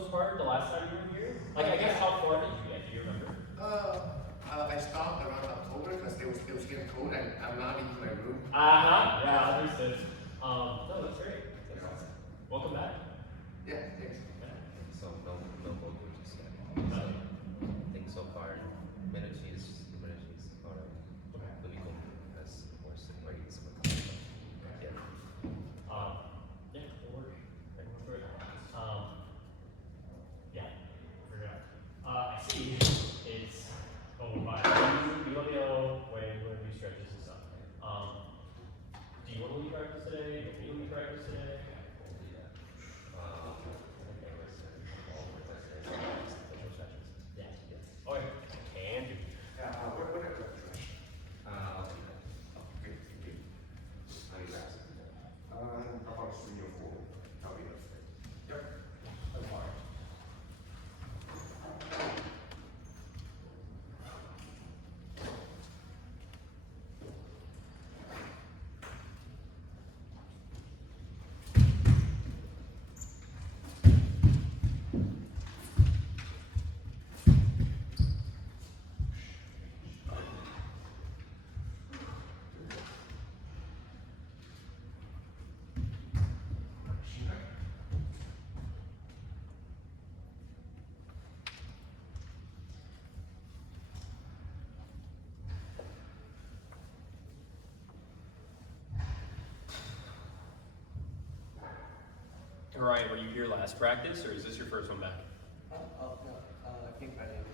most part the last time you were here? Like, I guess how far did you get? Do you remember? I stopped around October because it was getting cold and I'm not in my room. Yeah, understood. No, that's great. That's awesome. Welcome back. Yeah, thanks. So no gold just yet. So I think so far managers are really good as worse grades. Yeah. Yeah, we'll work. Right, we'll through it. Yeah, figure it out. I see it's by you let me know when we do stretches and stuff. Do you want to leave practice today? Do you leave practice today? Yeah. Okay. Can do. What are the trash? I'll do that. Okay, thank you. How many laps? About 3 or 4. I'll be there. Yep. That's fine. All right, were you here last practice, or is this your first one back? No, I think I did.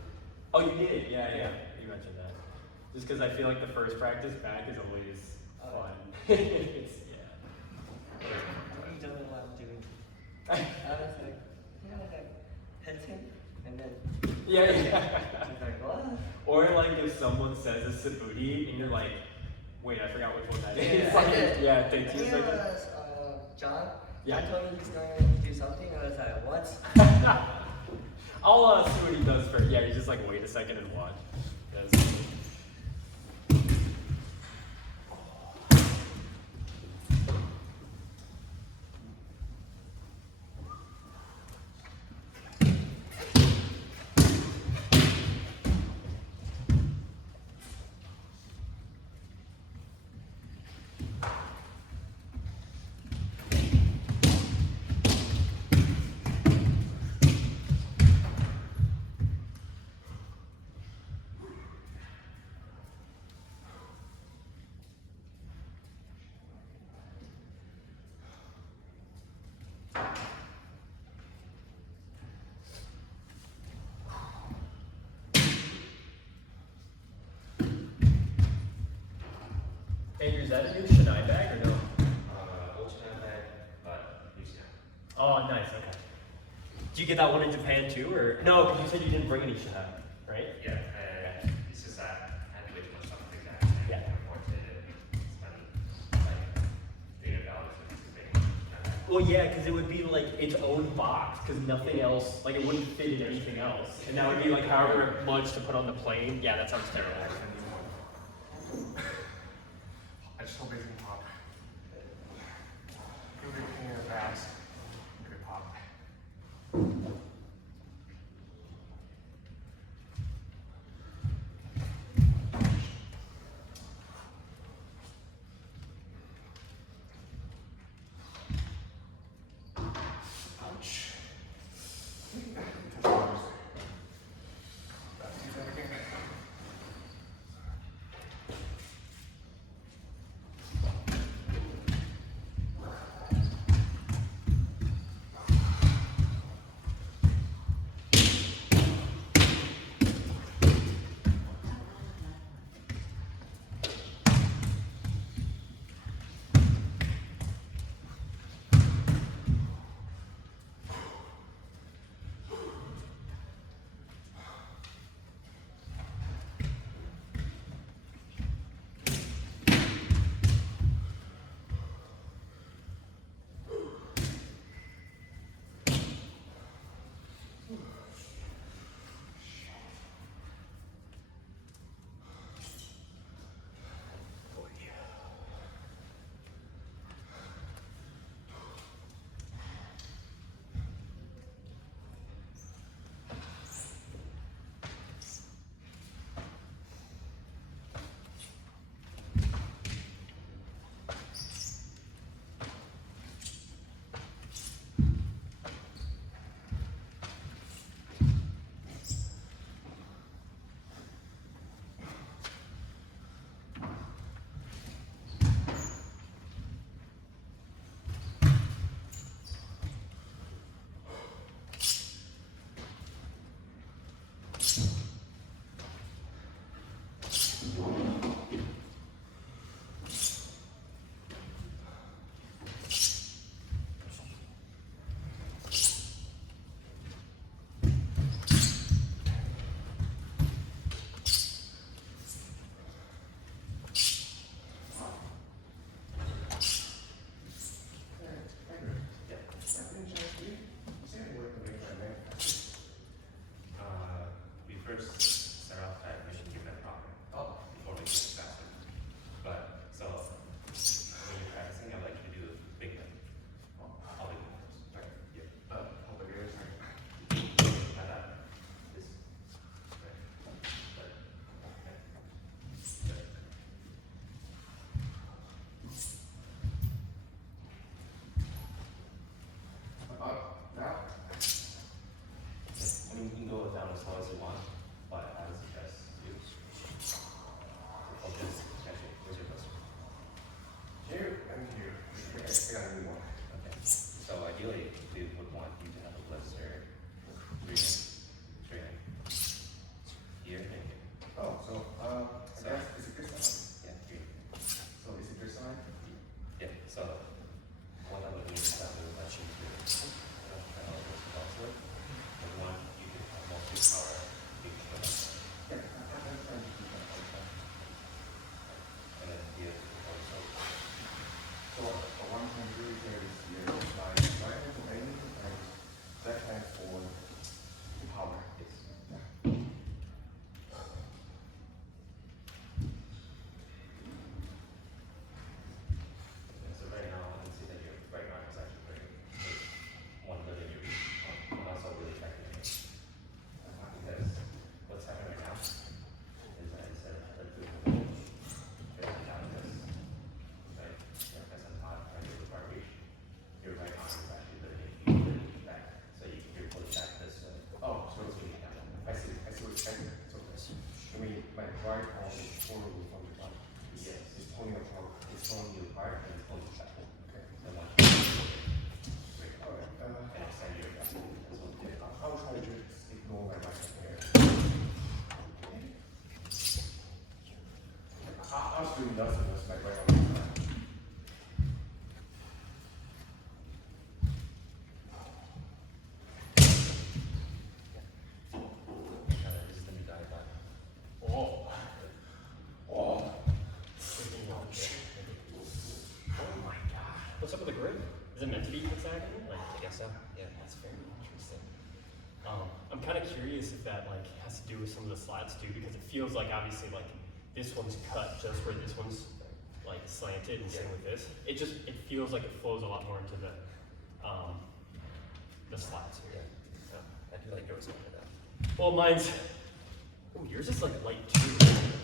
Oh, you did? Yeah. You mentioned that. Just because I feel like the first practice back is always fun. It's, yeah. You don't know what I'm doing. I was like, hitting, and then Yeah. it's like, what? Or like if someone says a Sabuti and you're like, wait, I forgot which one that is. Yeah, I did. Yeah, it takes I you a think it second. was John. Yeah. John told me he's going to do something. I was like, what? I'll see what he does first. Yeah, you just like wait a second and watch. That's Andrew, is that a new Chennai bag or no? Old Chennai bag, but new Chennai. Oh, nice. Okay. Did you get that one in Japan too, or no? Because you said you didn't bring any Chennai, right? Yeah, it's just that I had way too much stuff to take that. Yeah. I can't afford to spend like $300 for this thing. Well, yeah, because it would be like its own box, because nothing else, like it wouldn't fit in anything else, and that would be like however much to put on the plane. Yeah, that sounds terrible. I just hope it doesn't pop. Really pain in the ass. It could pop. Ouch. doing nothingness, like right on the time. This is the new guy, but Oh. Oh, Oh my god. What's up with the grip? Is it meant to be hexagonal? Like, I guess so. Yeah. that's very interesting. I'm kind of curious if that like has to do with some of the slats too, because it feels like obviously like this one's cut just where this one's like slanted, and same with this. It feels like it flows a lot more into the slats here. Yeah. So. I do like yours more than that. Well, mine's. Oh, yours is like light too.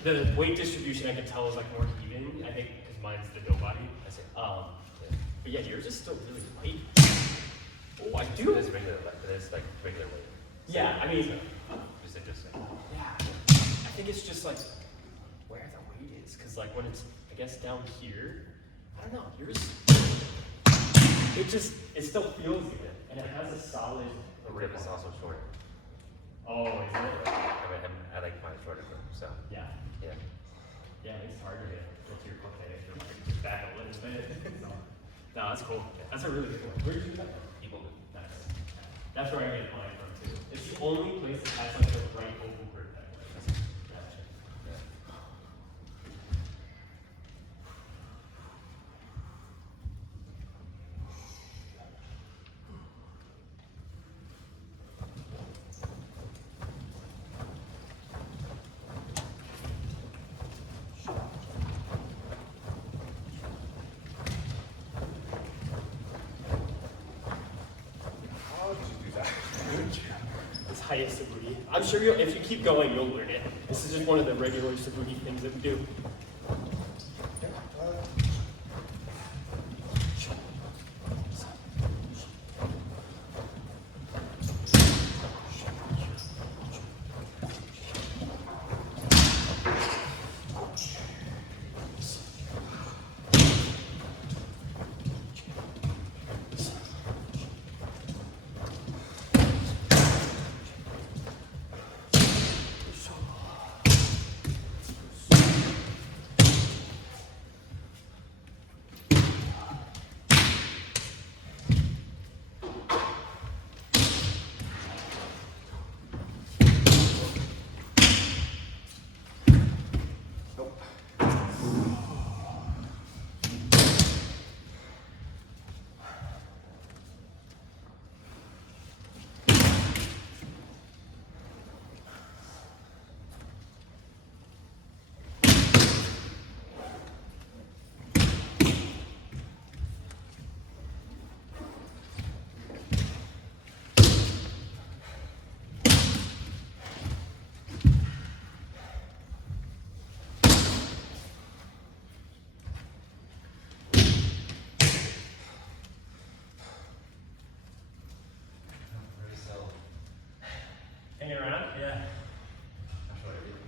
The weight distribution I can tell is like more even. I think because mine's the dough body. I see. But yeah, yours is still really light. Oh, I It do. is regular, like it is like regular weight. Yeah, I mean, Just interesting. yeah. I think it's just like where the weight is, because like when it's, I guess down here, I don't know. Yours, it still feels good, and it has a solid. The grip is also short. Oh, is it? I like my shorter grip, so Yeah. yeah. Yeah, it's harder to get to your foot if you're back a little bit. No, that's cool. That's a really good one. Where did you get that from? People do. Nice. That's where I get mine from too. It's the only place that has like a right oval grip that way. Gotcha. Yeah. how did you do that? It's highest Sabuti. I'm sure if you keep going, you'll learn it. This is just one of the regular Sabuti things that we do. Nope. Very so. Hanging around? Yeah. Not sure what to do.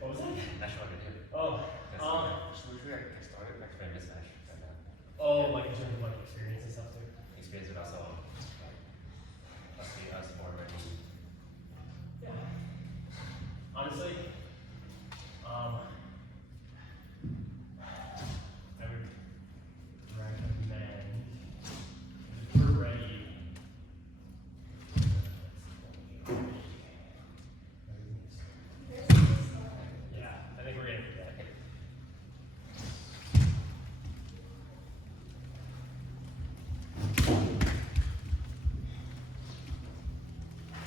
What was that? Not sure what to do. Oh, So we should get started. Like very mismatch right now. oh, like in terms of like experience and stuff too. Experience it also. Must be us more ready. Yeah. Honestly, I would recommend if we're ready. Yeah, I think we're gonna do that.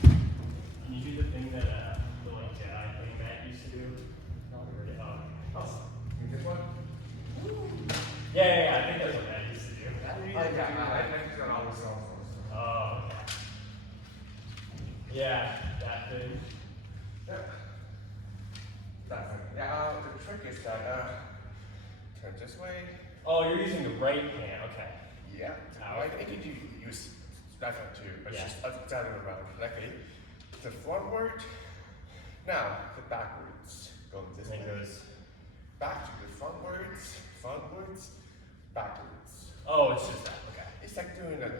Can you do the thing that the like Jedi thing Matt used to do? This one? Yeah, I think that's what Matt used to do. I think that always sounds awesome. Oh, okay. Yeah, that thing. Yeah. That's it. Yeah, the trick is that, turn this way. Oh, you're using the right hand, okay. Yeah. Oh, I okay. think you use that one too, but Yeah. just the other way around. Luckily, the frontward. Now, the backwards. Go this And way. it goes, Back to the frontwards, backwards. oh, it's just that, okay. It's like doing a.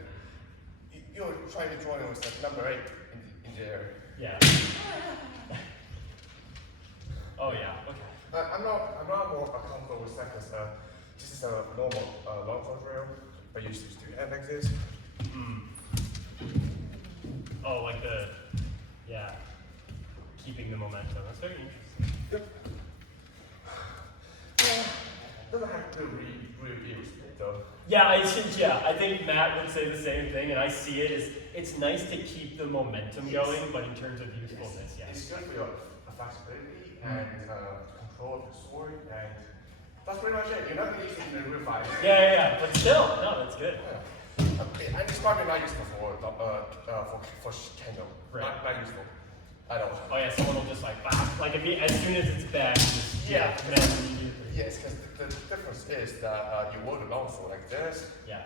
You're trying to join with like number 8 in the air. Yeah. Oh, yeah, okay. I'm not more comfortable with that because this is a normal long course drill, but you used to end like this. Oh, like yeah, keeping the momentum. That's very interesting. Yep. Yeah, doesn't have to real use it though. Yeah, I think Matt would say the same thing, and I see it as it's nice to keep the momentum going, but in terms of usefulness, yes. It's good for your flexibility and control of the sword, and that's pretty much it. You're not going to use it in a real fight. Yeah, but still, no, that's good. Yeah. Okay, and it's probably not useful for Kendo. Right. Not useful at all. Oh yeah, someone will just like, bah, like if he, as soon as it's back, just Yeah. command immediately. Yes, because the difference is that you hold the long sword like this. Yeah.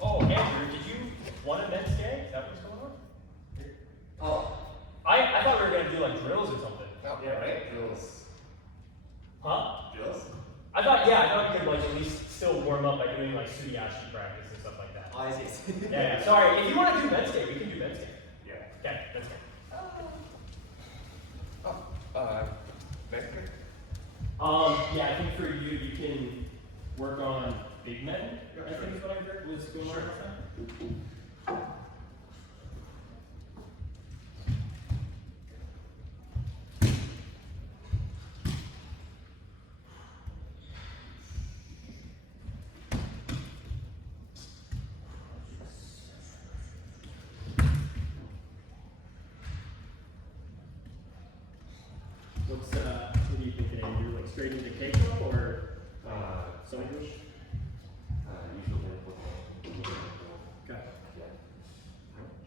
Oh, Andrew, did you want a men's day? Is that what's going on? Oh, I thought we were gonna do like drills or something. No. yeah, right? Drills. Huh? Drills? I thought you could like at least still warm up by doing like Sudiashi practice and stuff like that. Oh, I see. Yeah. Sorry, if you want to do men's day, we can do men's day. Yeah. Okay, men's day. Basically. Yeah, I think for you, you can work on big men. I think is what I heard was going on last time. What do you think, Andrew? Like straight into Keiko or some English? Usually Okay. yeah.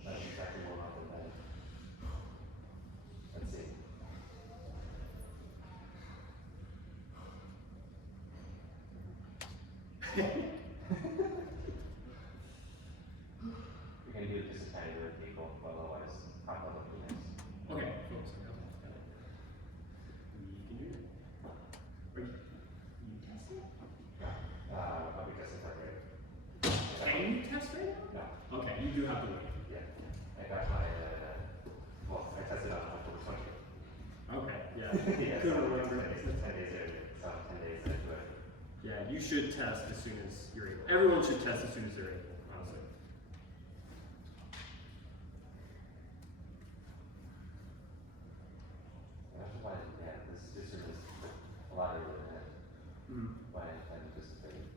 That's exactly more often than let's see. You're gonna do it just a tiny bit of people, but otherwise high level penis. Okay, cool. So, we can do it. Are you testing? I'll be testing for grade. Can you test right No. now? Okay, you do have to wait. Yeah. I got my well, I tested on October 20th. Okay, yeah. Yeah, Couldn't so remember. 10 days earlier. So 10 days into it. Yeah, you should test as soon as you're able. Everyone should test as soon as they're able, honestly. That's why, yeah, this system is a lot earlier than what I anticipated.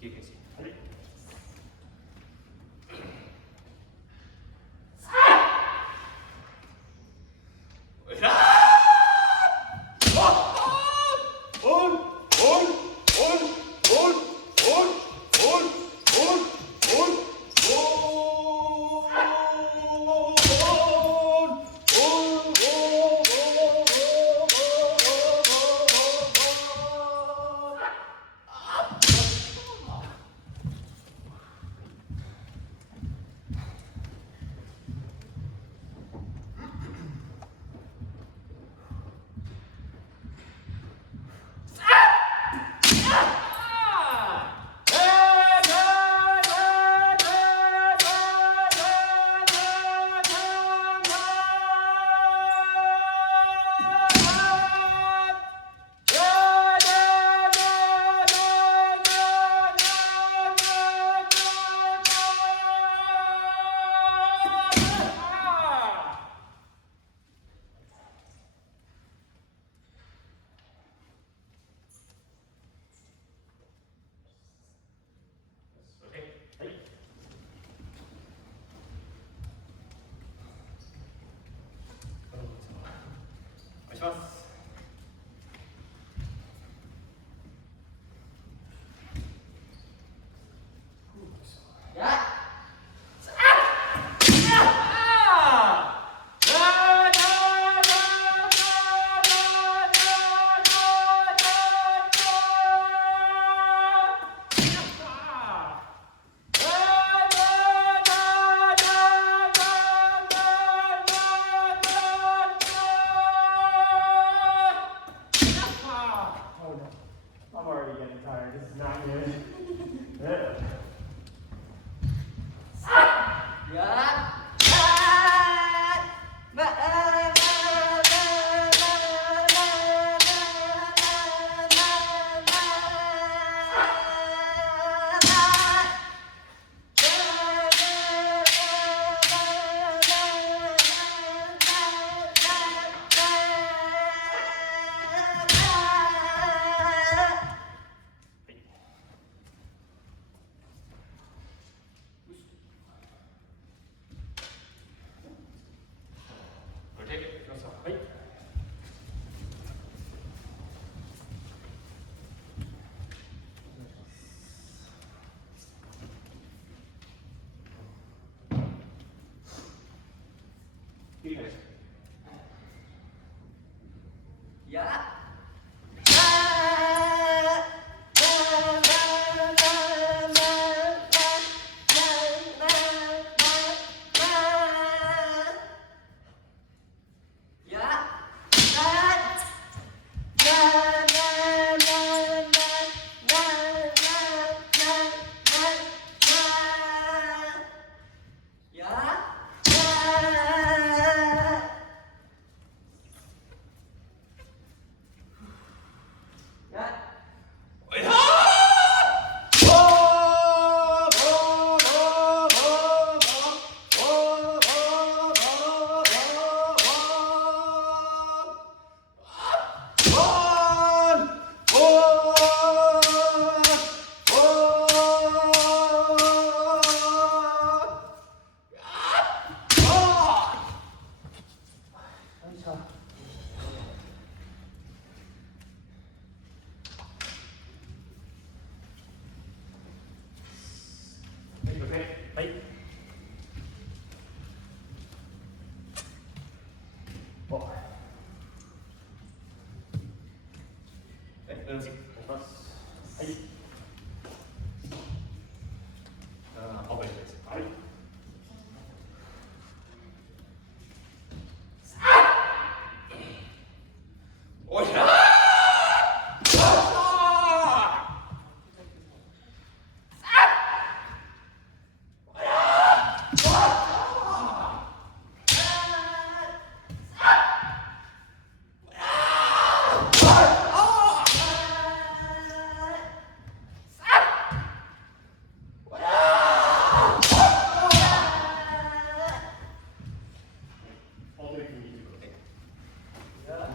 You can see. Yeah. はい。青がいいです。はい。おいしゃ本当に気に入ってください。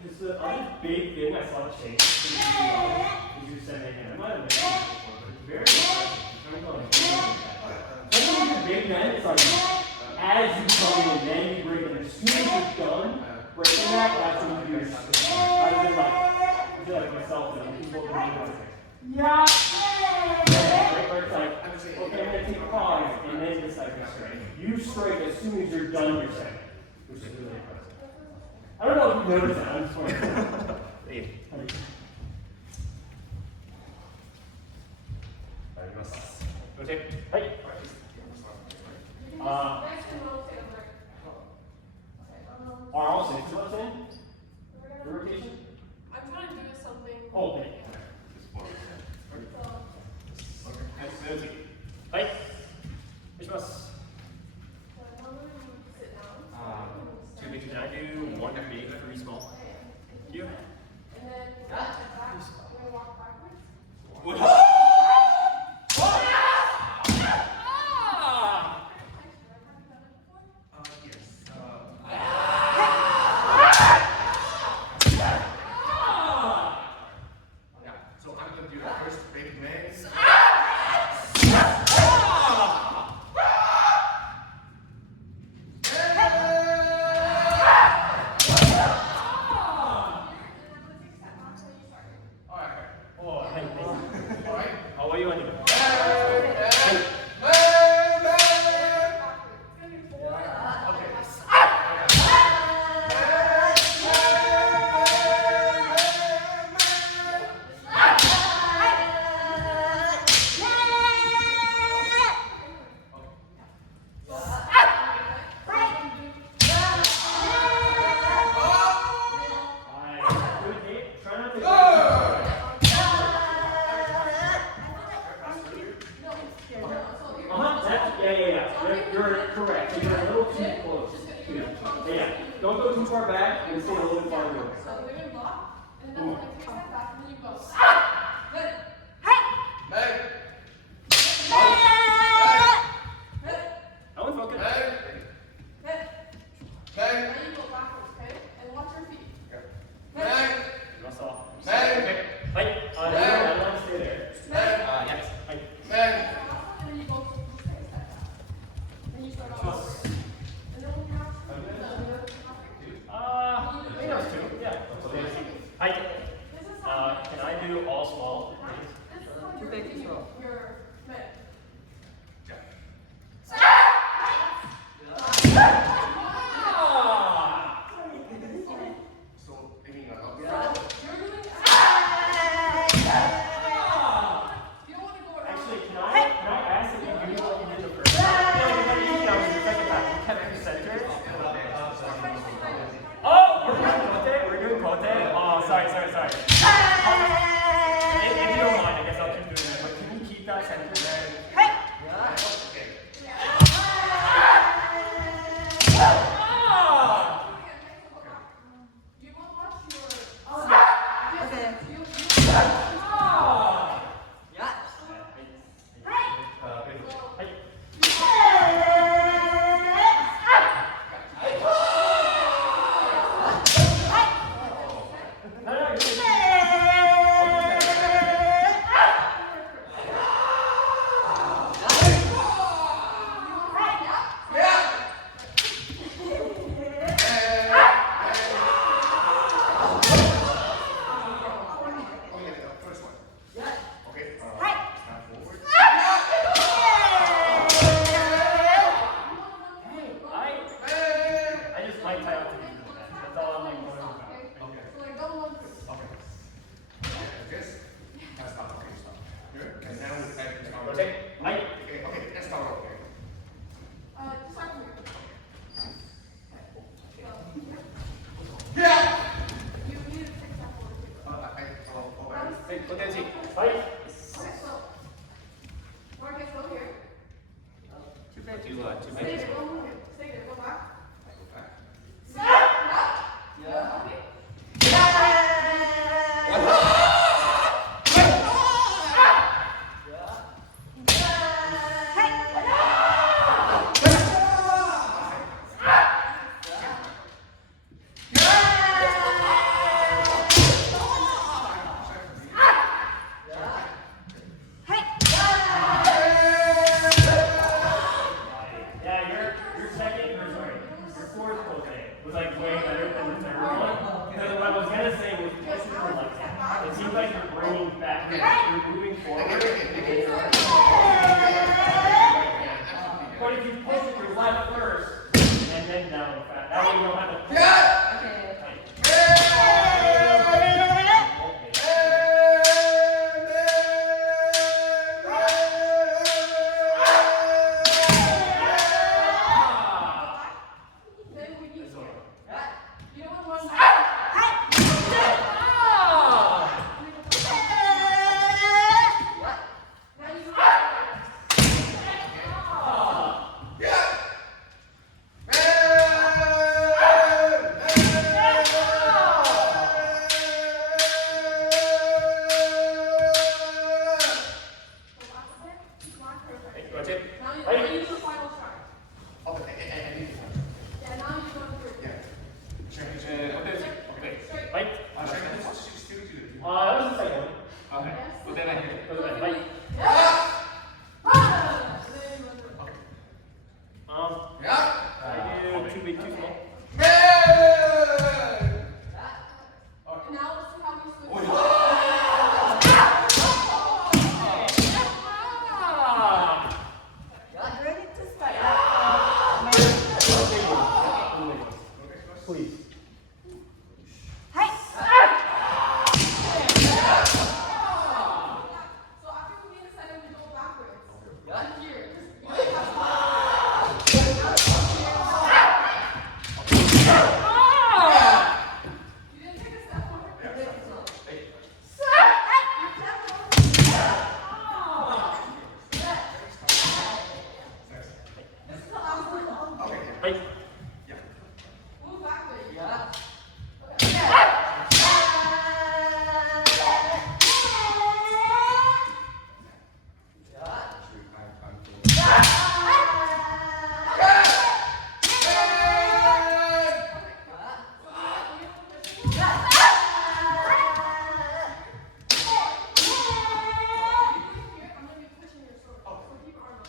Because the other big thing I saw change is you said, hey, I might have mentioned it before, but it's very impressive. It's very like sometimes with big men, it's like as you come in, then you break it. As soon as you're done breaking that, that's when you do your stuff. Rather than like, I feel like myself and people can do it. Yeah. Right, it's like, okay, I'm gonna take a pause and then decide to strike. You strike as soon as you're done your second, which is really impressive. I don't know if you noticed that. I'm just wondering. Okay. Hey. Are all six of us in? The rotation? I'm trying to do something. Oh, okay. Hey. Which of us? Two big. Can I do one big, three small? You? And then back, we're gonna walk backwards. What? So I'm gonna do the first big man. How are you anyway? You're correct. So you're a little too close. Yeah. Don't go too far back and stay a little bit farther away. So we're gonna block, and then when I take a step back, and then you go. Good. Meg! Good. That one's focused. Meg! Good. Meg! Now you go backwards, okay? And watch your feet. Meg! That's all. Meg! Okay. Hey, I don't want to stay there. Meg! Yes. Hey. Meg! And then you go take a step back. Then you start all over. And then when you have I think that was two. Yeah. Hi. this is how Can I do all small, please? this is how Too you're big as doing. well. was like way better than the third one. Because what I was gonna say was push it from like that. It seems like you're bringing back, you're moving forward. But if you push it your left first and then down fast, that way you don't have to. Then we use it. You know what one back? Now you Now you do the final try. Yeah, now you go through. Straight. Right? 아, 제가 That was the second one. Okay. But then I hear it. That was the right. I do too big, too small. And now let's see how we switch. Ready to start. Please. So after we get excited, we go backwards. Here. You didn't take a step forward. This is the last one. Right. Move backwards. I'm gonna be pushing your sword. So keep your arm up.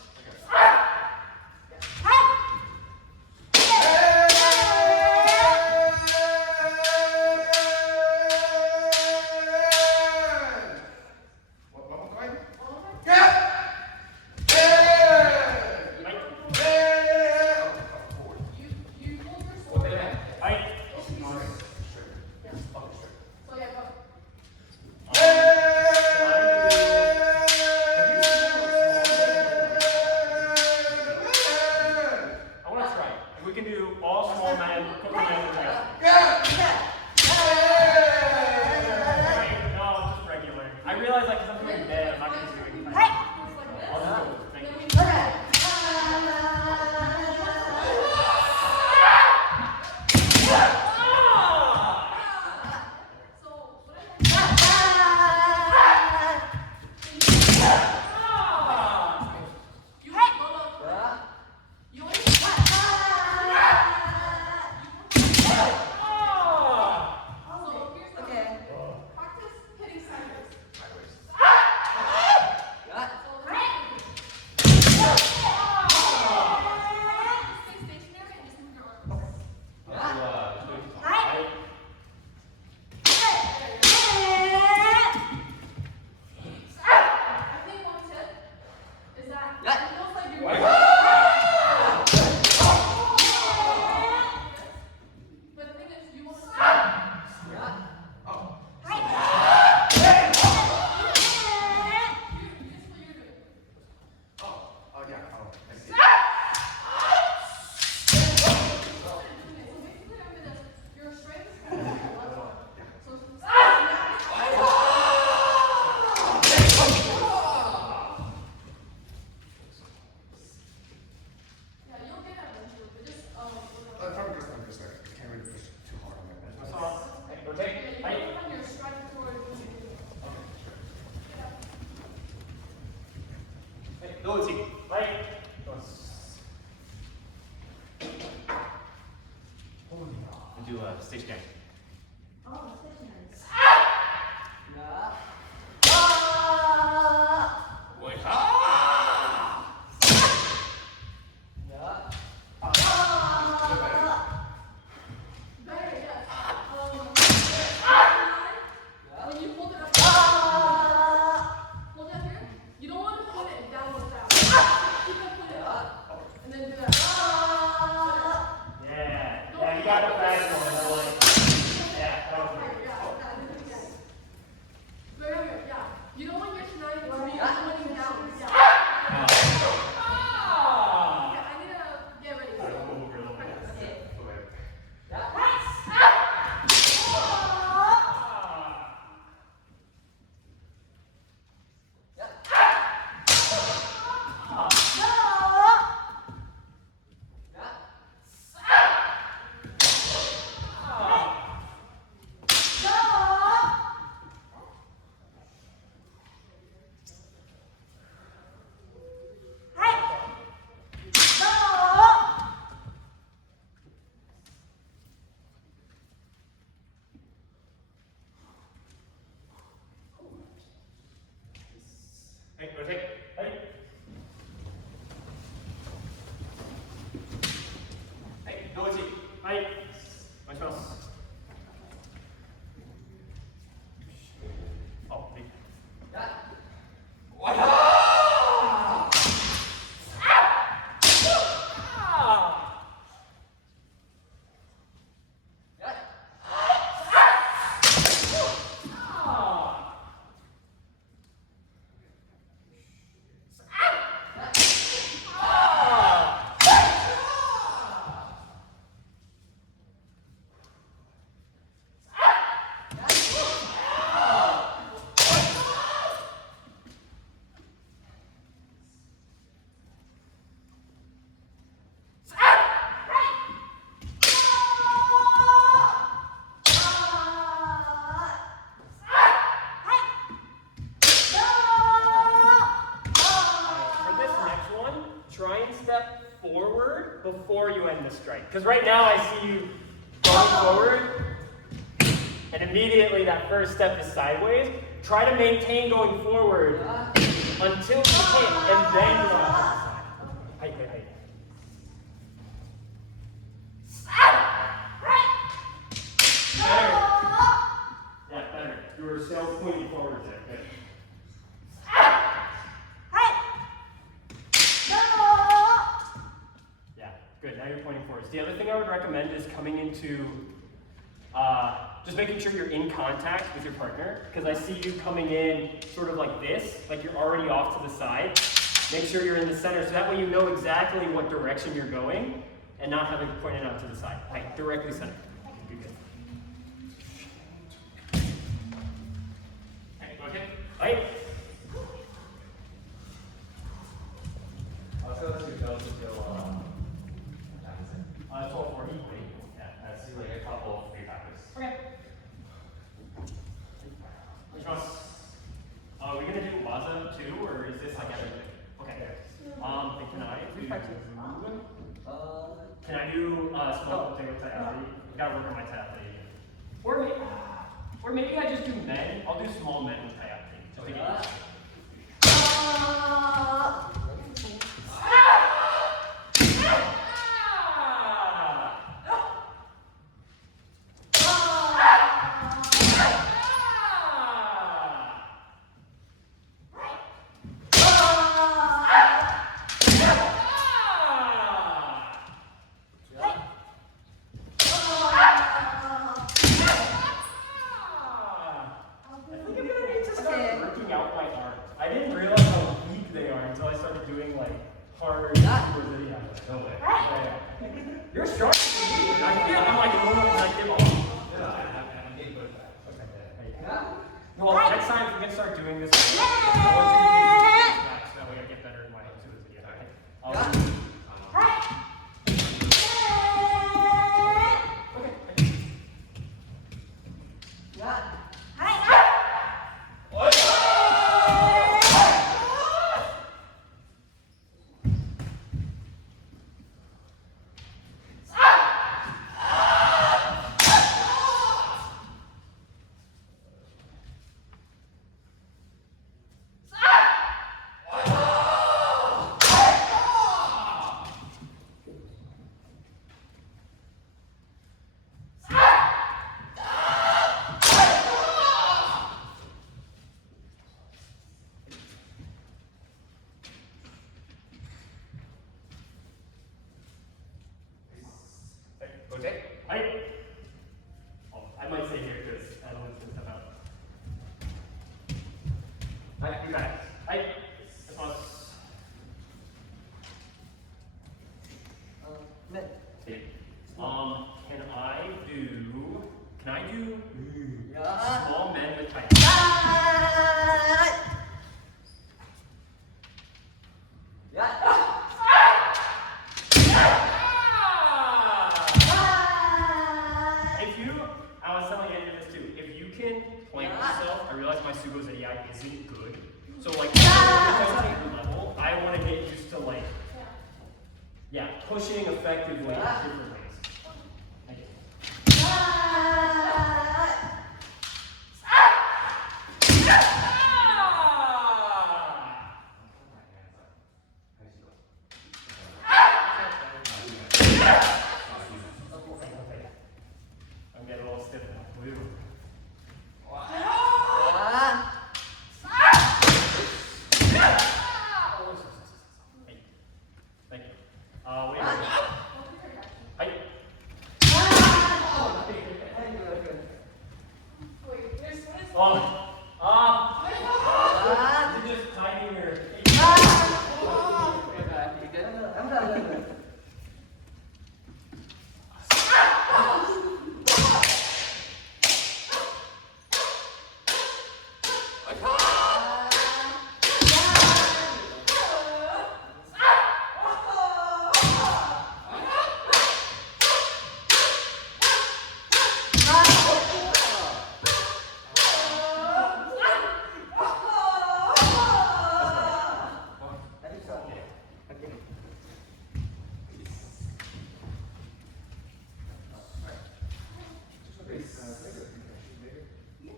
You hold your sword. Right. So yeah, go. I want to try. If we can do all small men, put them in the together. No, just regular. I realize like something like that, I'm not going to do anything. I'll just go with it. Thank you. Practice hitting sideways. Stay stationary and just move your arms. I think one tip is that it feels like you're but the thing is, you won't stop. This is what you're doing. So basically, remember this. Your strength is coming from your left arm. So yeah, you'll get that eventually, but just Rotate. you Right. don't have your stride forward. Go team. Right. Do a stationary. got a fast one. I like. Yeah, that was Okay, good. yeah. Wait, wait, wait, yeah. You don't want your shenanigans to be going down. Yeah. Ah! Yeah, I need to get ready. Hey, rotate. Hey. Hey, no one's here. Hey. Nice mouse. Oh, hey. For this next one, try and step forward before you end the strike. Because right now I see you going forward, and immediately that first step is sideways. Try to maintain going forward until you hit, and then go out to the side. Height, height, height. Better. Yeah, better. You were so pointing forward there. Good. Yeah, good. Now you're pointing forwards. The other thing I would recommend is coming into, just making sure you're in contact with your partner, because I see you coming in sort of like this, like you're already off to the side. Make sure you're in the center, so that way you know exactly what direction you're going, and not having pointed out to the side. Like directly center. Be good. Okay. Height. I'll tell you guys to go, 1240. Yeah, that's like a couple of free practice. Okay. Which one? Are we gonna do Waza too, or is this like everything? Okay. And can I do? Can I do small thing with triathlete? Gotta work on my triathlete. Or maybe I just do men. I'll do small men with triathlete. Just to get used to it. Working out my arms. I didn't realize how weak they are until I started doing like harder. No way. Yeah. You're strong. I feel I'm like give off. Well, next time we can start doing this. So that way I get better in my head too as a kid. Can I do Yeah. small men with tight? If you, I was telling Andrew this too, if you can plank yourself, I realize my Sugo Zedai isn't good. So like, level, I want to get used to like, yeah, pushing effectively in different ways. Thank you. I'm getting a little stiff now. Woo. Thank you. Wait a minute. Hey. Wait, there's what is You're just hiding your.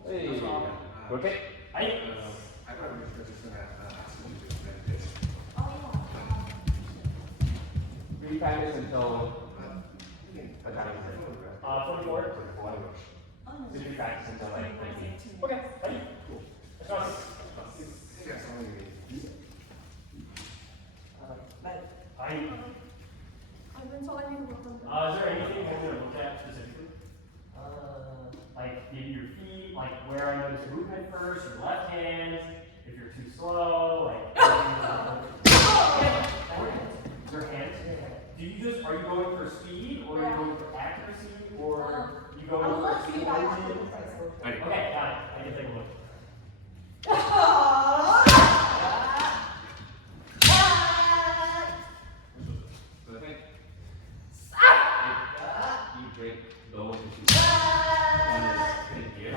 Hey, okay. Hey. I got a research just gonna ask you to meditate. We practice until what time is it? 44. Did you practice until like 19? Okay. Hey. Cool. Let's go. Yeah, someone you need. I've been told I need to work on Is there anything you want me to look at specifically? Like maybe your feet, like where I notice movement first, your left hand, if you're too slow, like your hands. Do you just are you going for speed or are you going for accuracy or you going I'm for not feedback. explosion? Okay, got it. I can take a look. So I think you drink low and If you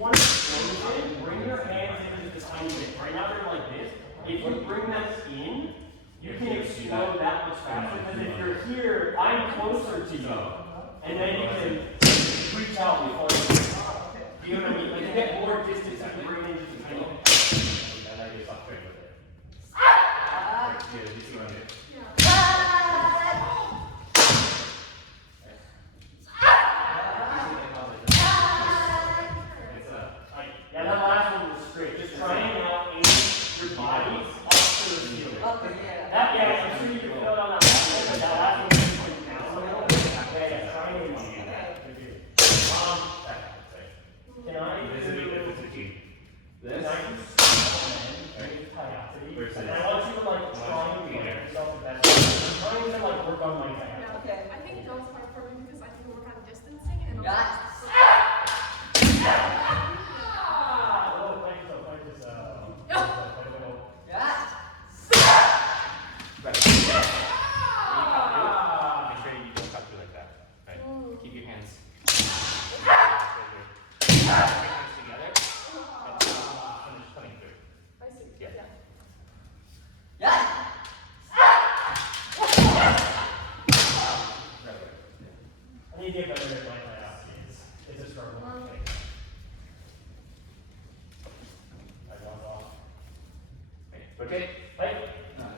want to explosion, bring your hands in just a tiny bit. Right now they're like this. If you bring them in, you can explode that much faster. Because if you're here, I'm closer to you. And then you can reach out before you. Do you know what I mean? Like you get more distance if you bring in just a tiny bit. then I get frustrated with it. Yeah, you see what I mean? Yeah, that last one was straight. Just try and now aim your body up to the ceiling. That, yeah, I'm sure you can feel it on that last one, but that last one just went down a little. Yeah, try and aim on that. Good deal. Can I do this? Can I do Hayate? Where's And this? I want you to like try and make yourself the best. I'm trying to like work on my Hayate. Okay. I think those hard for me because I can work on distancing and Oh, thank you so much. Make sure you don't cut through like that. Right? Keep your hands. Hands together. And finish coming through. I see. Yeah. I need to get better at my Hayate. It's a struggle. I want off. Okay. Hey.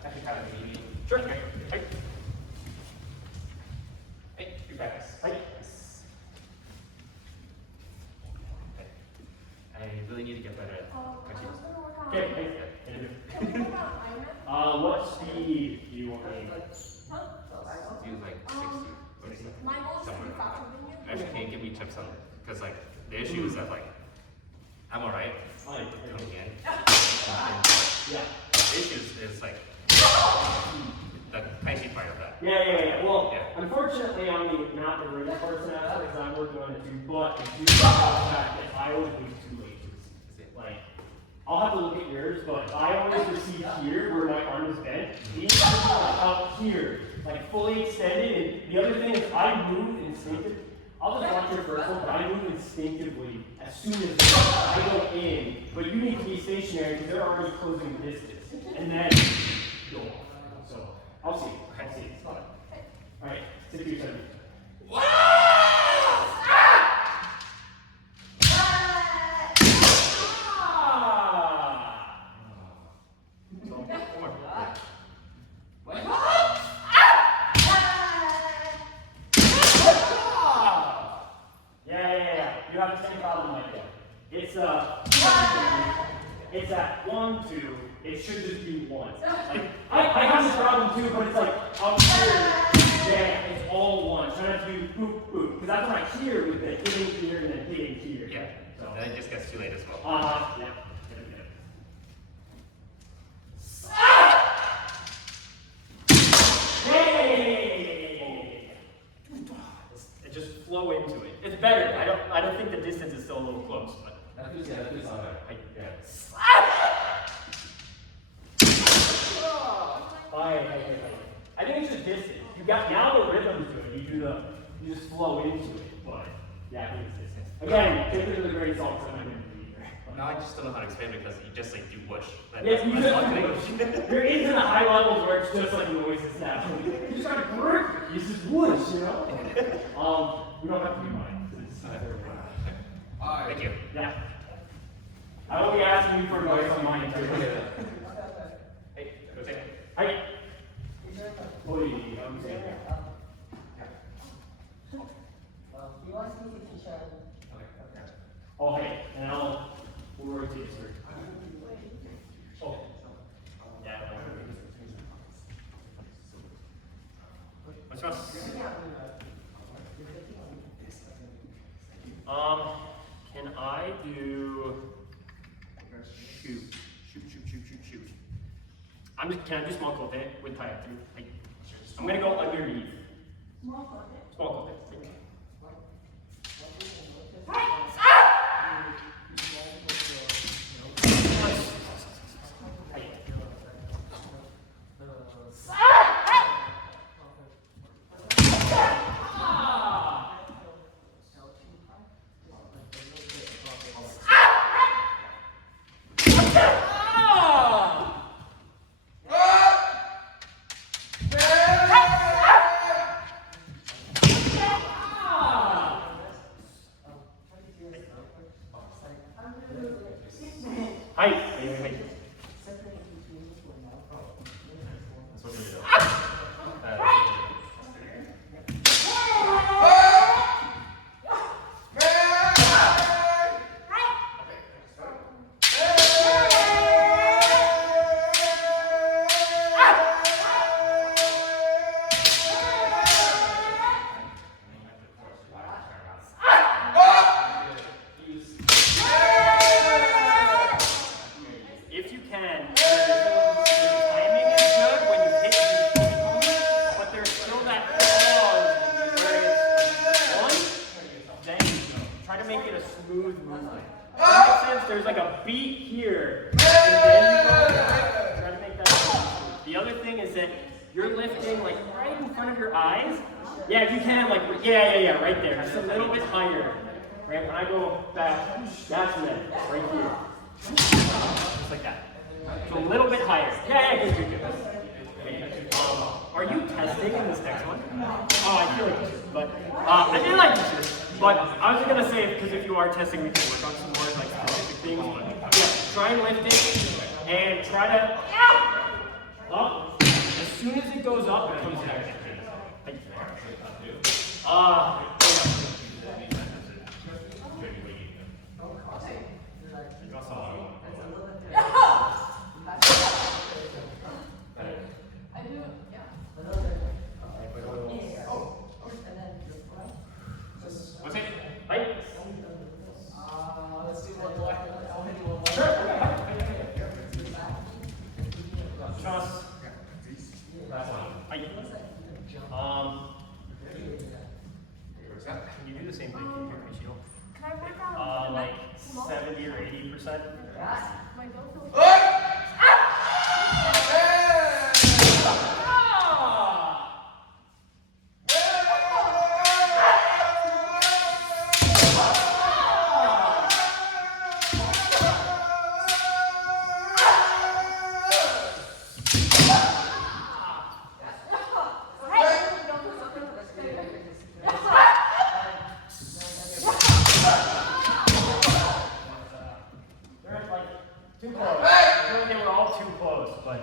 Actually, kind of maybe. Sure. Hey. Hey. Hey, you practice. Hey. I really need to get better at I was punching. gonna work on. Okay, hey. Can we work on alignment? What speed do you want me? Huh? Do like 60 or something. My goal is to be Somewhere. faster than you. Actually, can you give me tips on it? Because like the issue is that like I'm alright coming in. Yeah. The issue is like the Tai Chi part of that. Yeah. Well, Yeah. unfortunately, I'm not the rooting person after because I'm working on it too. But I do know the fact that I always leave too late to receive. Like, I'll have to look at yours, but I always receive here where my arm is bent. These are out here, like fully extended. And the other thing is I move instinctively. I'll just watch your first one, but I move instinctively as soon as I go in. But you need to be stationary because they're already closing the distance. And then go on. So I'll see. All right, 6-7. Yeah. You have the same problem like that. It's at 1, 2. It should just be 1. Like I have this problem too, but it's like up here. Yeah, it's all 1. Try not to do boop boop because that's what I hear with the hitting here and then hitting here. Yeah. So. Then it just gets too late as well. Yeah. Hey! And just flow into it. It's better. I don't think the distance is still a little close, but. I think it's just distance. You got now the rhythm to it. You just flow into it. But yeah, I think it's distance. Again, take it with a grain of salt. So I'm not going to be there. No, I just don't know how to explain it because you just like do whoosh. Yes, you just there isn't a high levels where it's just like noises now. You just try to work. You just whoosh, you know. We don't have to be mine. Thank you. Yeah. I will be asking you for advice on mine too. Hey, go take it. Hi. Oh, yeah, I'm saying. He wants me to teach him. Oh, hey, and we'll rotate this through. Oh. Yeah. What's wrong? Can I do shoot? Can I do small kote with tie up too? Like, I'm gonna go underneath. Small kote. Hi. Wait. That's what we're doing. If you can, the timing is good when you hit the but there's still that pause where it's 1, then try to make it a smooth movement. Does that make sense? There's like a beat here, and then you go there. Try to make that smooth. The other thing is that you're lifting like right in front of your eyes. Yeah, if you can, like, yeah, right there. Just a little bit higher. Right, when I go back, that's it, right here. Just like that. So a little bit higher. Yeah, good. Are you testing in this next one? Oh, I feel like you should, but I feel like you should. But I was gonna say, because if you are testing, we can work on some more like specific things. But yeah, try and lift it, and try to up. As soon as it goes up, it comes down. What's it? Right? Let's do one more. Trust. Last one. Right. the same thing for your ratio. Can I work out Like tomorrow? 70 or 80%. My goal feels They're like too close. I feel like they were all too close, but.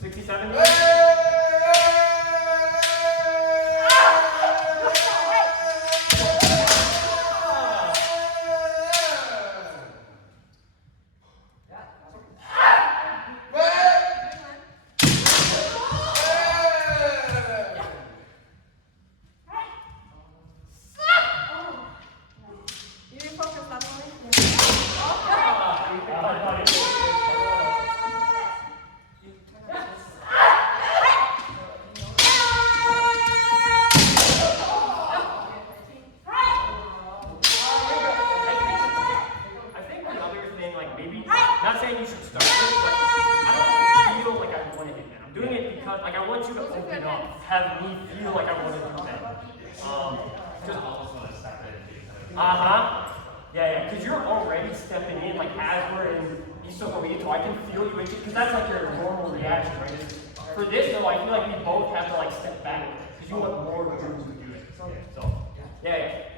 67? You didn't focus that way? I think the other thing, like maybe, not saying you should start this, but I don't feel like I want to hit that. I'm doing it because, like, I want you to open up, have me feel like I want to do that. Just, yeah, because you're already stepping in, like, as we're in Isogorito, I can feel you, because that's like your normal reaction, right? For this, though, I feel like we both have to, like, step back, because you want more room to do it. So, yeah.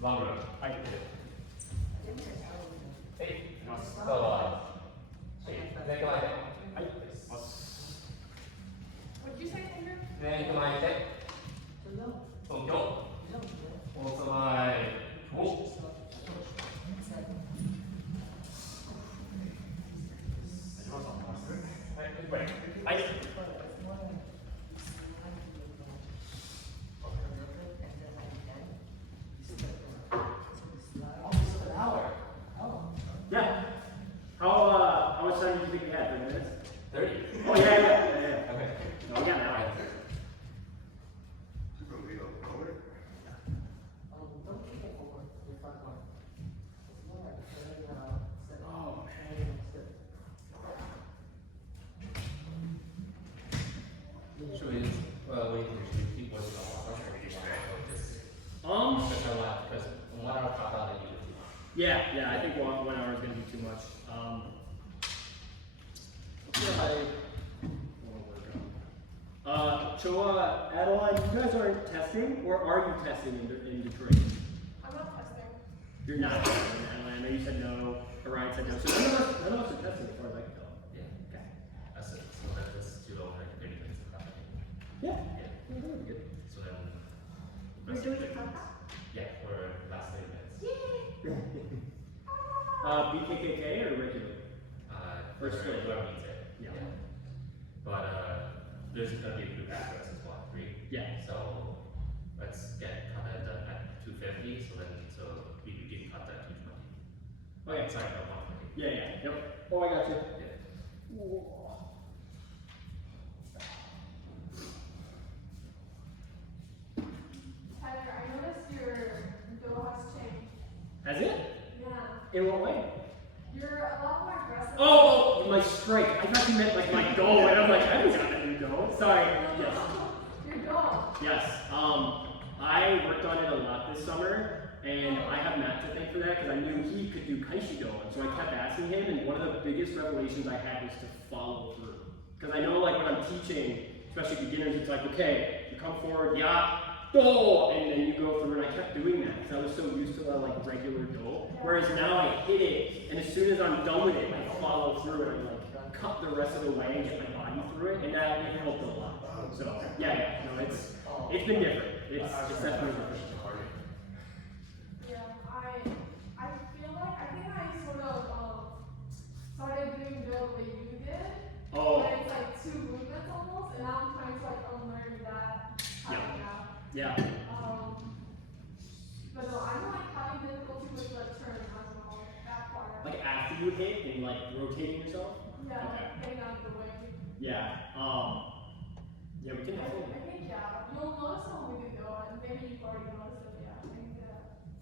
Long road. I can do it. Hey, so, 내가 말해. What did you say, Andrew? 내가 말해. 동교. Also my 조. Wait, I yeah. How much time do you think we had? 30 minutes? 30. Oh yeah. Okay. No, we got an hour. Oh man. Should we just, should we keep working on one or just just a lot because 1 hour pop out that you do. Yeah, I think 1 hour is gonna be too much. Let's see if I wanna work on. Choa, Adeline, you guys aren't testing, or are you testing in Detroit? I'm not testing. You're not testing, Adeline. I know you said no. Orion said no. So none of us are testing as far as I can tell. Yeah. Okay. That's it. So that is 2 over 30 minutes of time. Yeah. Yeah. That would be good. So then. We're doing a podcast? Yeah, for last 30 minutes. BKKK or regular? For Or split? whoever needs it. Yeah. But there's gonna be a group after us as well, 3. Yeah. So let's get content done at 2:50. So we begin content at 2:20. Okay. Sorry, no 1:20. Yeah. Yep. Oh, I got you. Yeah. Tyler, I noticed your dough has changed. Has it? Yeah. In what way? You're a lot more aggressive. Oh, my strike. I thought you meant like my goal, and I'm like, I haven't got that new goal. Sorry. Yes. Your dough. Yes. I worked on it a lot this summer, and I have Matt to thank for that because I knew he could do Kaishido, and so I kept asking him. And one of the biggest revelations I had was to follow through, because I know like when I'm teaching, especially beginners, it's like, okay, you come forward, yeah, do, and then you go through, and I kept doing that because I was so used to like regular do. Whereas now I hit it, and as soon as I'm done with it, I follow through and I like cut the rest of the way and get my body through it, and that it helped a lot. So yeah, no, it's been different. It's definitely different. Yeah, I feel like, I think I sort of, started doing dough the way you did. Oh. Where it's like 2 movements almost, and now I'm trying to like unlearn that pattern now. Yeah. But no, I'm like having difficulty with the turn as well, that part. Like after you hit and like rotating yourself? Yeah, Okay. getting out of the way. Yeah. Yeah, we can definitely. I think, yeah, you'll notice how we can go, and maybe you've already noticed it, yeah, I think,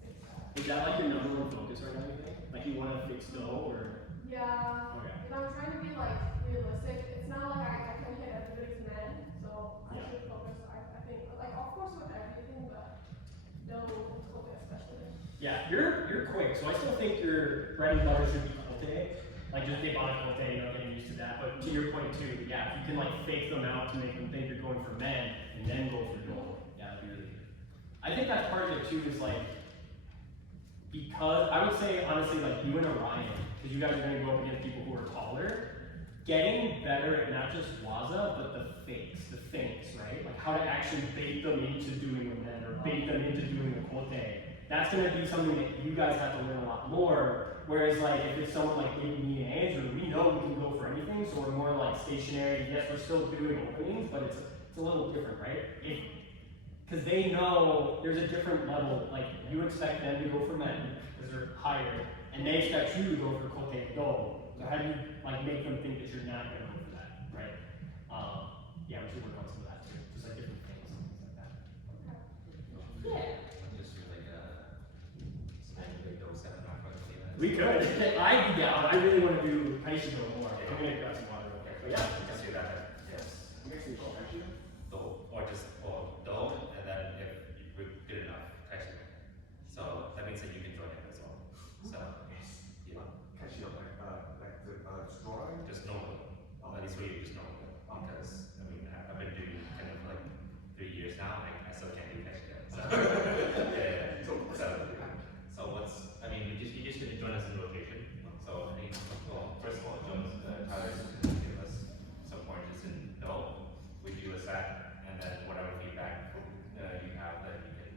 fix that. Is that like your number one focus right now, you think? Like you wanna fix dough or? Yeah, Okay. and I'm trying to be like realistic, it's not like I can hit everybody's man, so I Yeah. should focus, I think, like, of course with everything, but no, especially. Yeah, you're quick, so I still think your bread and butter should be Colte. Like just dip on a Colte, you know, getting used to that. But to your point too, yeah, if you can like fake them out to make them think you're going for men and then go for gold, yeah, that'd be really good. I think that's part of it too, is like, because I would say honestly, like you and Orion, because you guys are gonna go up against people who are taller, getting better at not just Waza, but the fakes, the feints, right? Like how to actually bait them into doing a men or bait them into doing a Colte. That's gonna be something that you guys have to learn a lot more. Whereas like if it's someone like maybe me and Andrew, we know we can go for anything, so we're more like stationary. Yes, we're still doing openings, but it's a little different, right? Because they know there's a different level. Like you expect them to go for men because they're higher, and they expect you to go for Cote and gold. So how do you like make them think that you're not gonna go for that, right? Yeah, we should work on some of that too, just like different things and things like that. Yeah. Just do like like those that are not going to see that. We could. I'd be down. I really want to do Aishido more. I'm gonna grab some water real quick. But yeah, You can see that. Yes. Makes me go actually. Dough, or just dough, and then if we're good enough, actually. So that means that you can join it as well. So yeah, Catch you like the drawing. just normal. At least for you, just normal. Because I mean, I've been doing kind of like 3 years now. I still can't do catch yet. So yeah. So what's I mean, you're just gonna join us in rotation. So I think, well, first of all, Tyler's gonna give us some pointers in dough. We do a set, and then whatever feedback you have that you can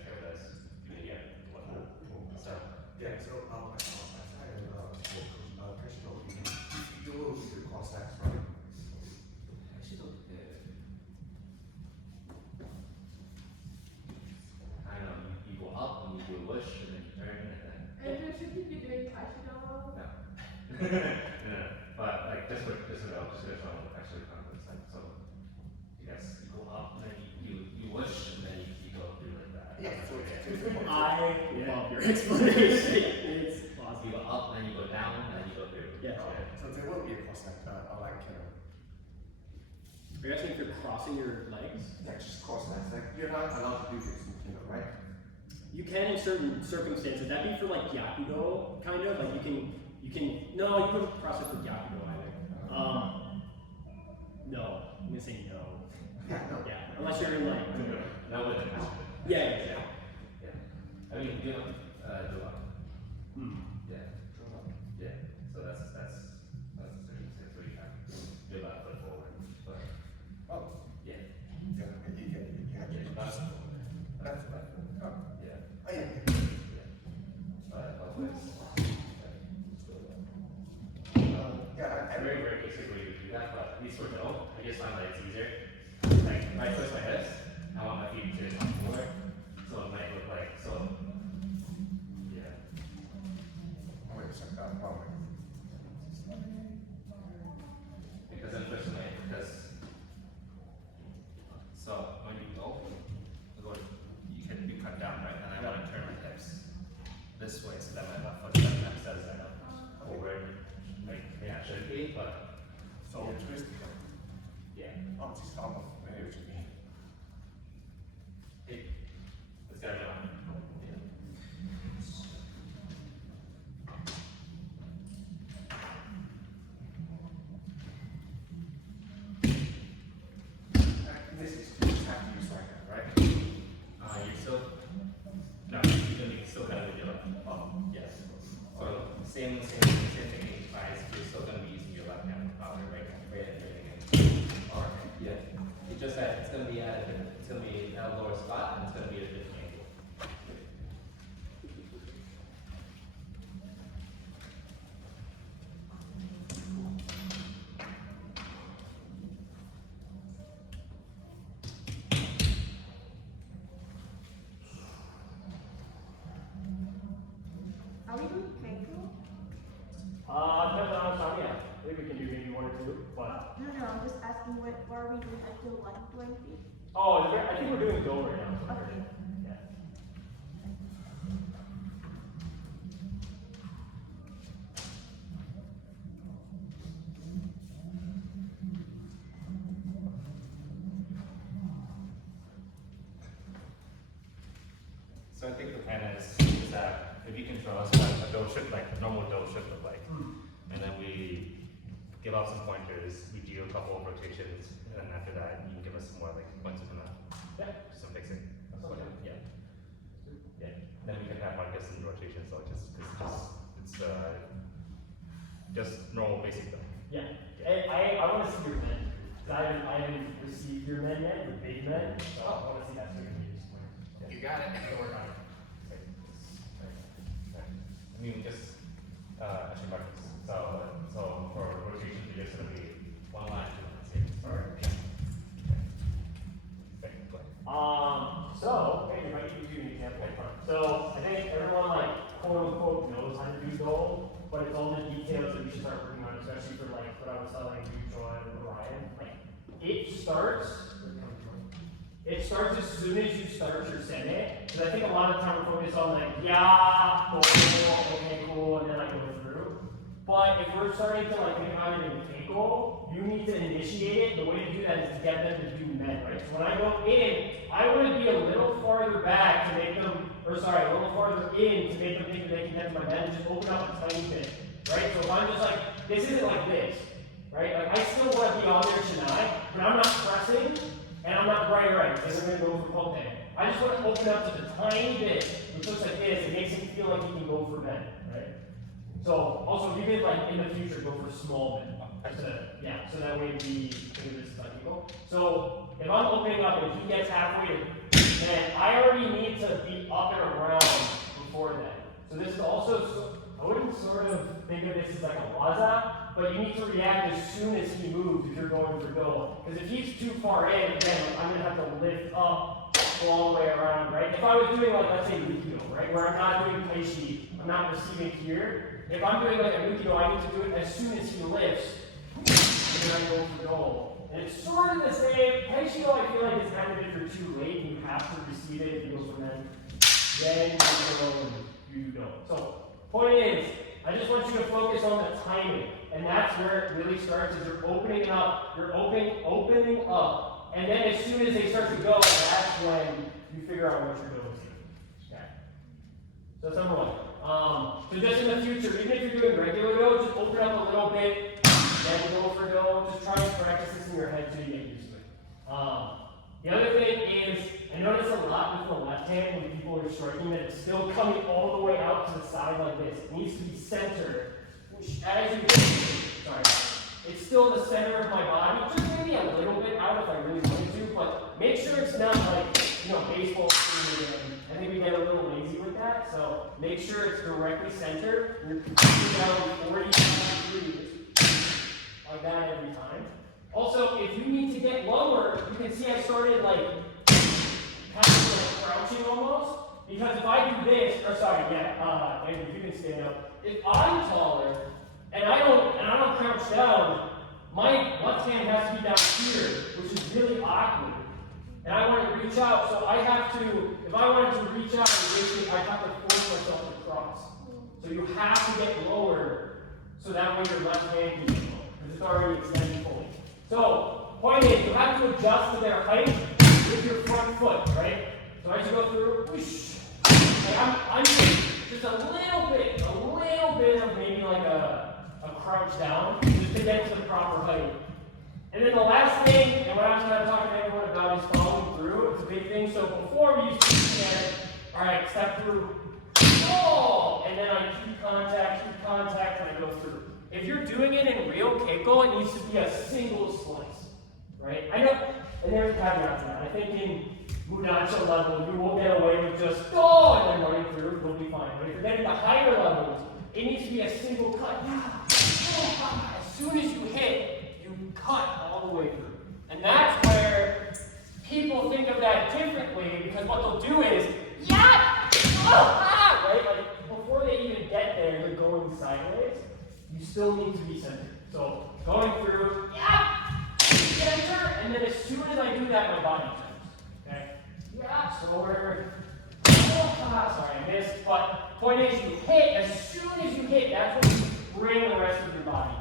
share with us, do it again. Whatnot. So Yeah, so I decided personal, you will do the cross stacks, right? actually, I know you go up and you do a push and then you turn and then. Andrew, should you be doing Taishido? No. No, but like just for actually conference like so you guys go up and then you wish and then you go through like that. Yeah, so I love your explanation. It's You awesome. go up and then you go down and then you go through. Yeah. So there will be a cross stack, like, Are you asking if you're crossing your legs? yeah, just cross stacks, like, you're not allowed to do this in Kino, right? You can in certain circumstances. That'd be for like Gyakudo, kind of. Like you can, no, you wouldn't cross it for Gyakudo either. No, I'm gonna say no. Yeah, no. Yeah, unless you're in like, No, but yeah. I mean, you know, do up. Hmm. Yeah. Yeah. So that's the circumstance where you have your left foot forward. But Oh, yeah. yeah, you have to That's That's right. Oh, yeah. oh, yeah. Both ways. Yeah, I Very, very basic way to do that, but at least for dough, I just find that it's easier. Like, if I twist my hips, I want my feet to touch the floor, so it might look like, so, yeah. Oh, wait a second, oh, Because I'm twisting my, because, so when you go, you cut down, right, and I want to turn my hips this way, so that my left foot sometimes does that forward, like, yeah, it should be, but, so twist. yeah. Oh, just almost familiar to me. Hey, let's go down. This is just have to use like that, right? You're still, no, you still gotta do it. Oh, Yes. So same technique applies. You're still gonna be using your left hand power, right again. Or yeah. It's just that it's gonna be at a lower spot and it's gonna be at a different angle. Are we doing Kenku? Depends on how strong we are. I think we can do maybe one or two, but No, I'm just asking what are we until 120. Oh, I think we're doing go right now. Okay. Yeah. So I think the plan is that if you can show us what a dough should, like a normal dough should look like, and then we give out some pointers, we do a couple of rotations, and then after that, you can give us some more like points from that. Yeah. Some fixing. That's okay. Yeah. Yeah. Then we can have like just some rotations, so it's just normal basic dough. Yeah. I want to see your men. Because I haven't received your men yet, your big men. So I want to see that so we can use one. You got it. So work on it. I mean, just actually markers. So for rotations, we're just gonna be one line, two lines here. Alright. Okay, go ahead. So, hey, if I give you an example. So, I think everyone, like, quote unquote, knows how to do goal, but it's all the details that you should start working on, especially for, like, what I was telling you, John and Ryan. Like, it starts as soon as you start your Senate, because I think a lot of time we focus on, like, yeah, cool, okay, cool, and then I go through. But if we're starting to like think about it in Keiko, you need to initiate it. The way to do that is to get them to do men, right? So when I go in, I want to be a little farther back to make them, or sorry, a little farther in to make them think that they can get to my men and just open up a tiny bit, right? So if I'm just like, this isn't like this, right? Like I still want to be on there tonight, but I'm not pressing, and I'm not right, and we're going to go for Pope. I just want to open up just a tiny bit, which looks like this. It makes him feel like he can go for men, right? So, also, if you could, like, in the future, go for small men. Yeah, so that way we can do this technical. So, if I'm opening up and he gets halfway to, then I already need to be up and around before then. So this is also, I wouldn't sort of think of this as like a waza, but you need to react as soon as he moves if you're going for goal. Because if he's too far in, again, I'm going to have to lift up all the way around, right? If I was doing, like, let's say, Lukido, right, where I'm not doing Peishi, I'm not receiving here. If I'm doing like a Lukido, I need to do it as soon as he lifts, and then I go for goal. And it's sort of the same. Peishio, I feel like, is kind of if you're too late and you have to receive it, if you go for men, then you go and you don't. So, point is, I just want you to focus on the timing. And that's where it really starts, is you're opening up, you're opening up. And then as soon as they start to go, that's when you figure out what you're doing. Okay. So that's number one. So just in the future, even if you're doing regular dough, just open up a little bit, then go for dough. Just try and practice this in your head until you get used to it. The other thing is, I notice a lot with the left hand when people are striking that it's still coming all the way out to the side like this. It needs to be centered, which as you sorry, it's still the center of my body, just maybe a little bit out if I really wanted to, but make sure it's not like, baseball. I think we get a little lazy with that, so make sure it's directly centered. You're down 40 degrees, like that every time. Also, if you need to get lower, you can see I started like kind of like crouching almost, because if I do this, or sorry, yeah, Andrew, you can stand up. If I'm taller and I don't crouch down, my left hand has to be down here, which is really awkward. And I want to reach out, so I have to, if I wanted to reach out and raise it, I have to force myself to cross. So you have to get lower, so that way your left hand can get lower, because it's already extended fully. So, point is, you have to adjust to their height with your front foot, right? So as you go through, whoosh, like I'm just a little bit of maybe like a crouch down, just to get to the proper height. And then the last thing, and what I was kind of talking to everyone about, is following through. It's a big thing. So before we used to stand, all right, step through, oh, and then I keep contact, and I go through. If you're doing it in real Keiko, it needs to be a single slice, right? I know, and there's a caveat to that. I think in Mudansha level, you will get away with just go and then running through, you'll be fine. But if you're getting to higher levels, it needs to be a single cut. As soon as you hit, you cut all the way through. And that's where people think of that differently, because what they'll do is, right? Like before they even get there, they're going sideways. You still need to be centered. So going through, center, and then as my body turns. Okay? Yeah, slower. Sorry, I missed. But point is, you hit, as soon as you hit, that's when you bring the rest of your body.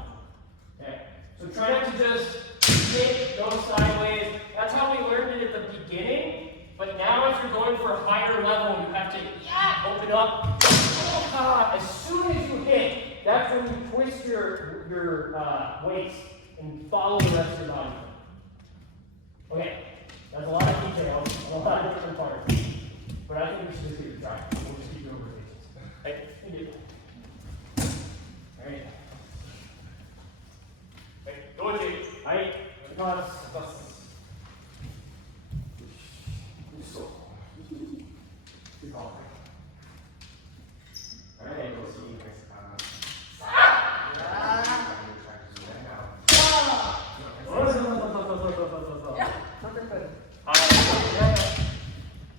Okay? So try not to just hit, go sideways. That's how we learned it at the beginning. But now if you're going for a higher level, you have to open up. As soon as you hit, that's when you twist your waist and follow the rest of your body. Okay, that's a lot of details, a lot of different parts. But I think we should just give it a try. We'll just keep doing rotations. Hey, thank you. All right. Hey, go with you. All right, pause. All right, we'll see.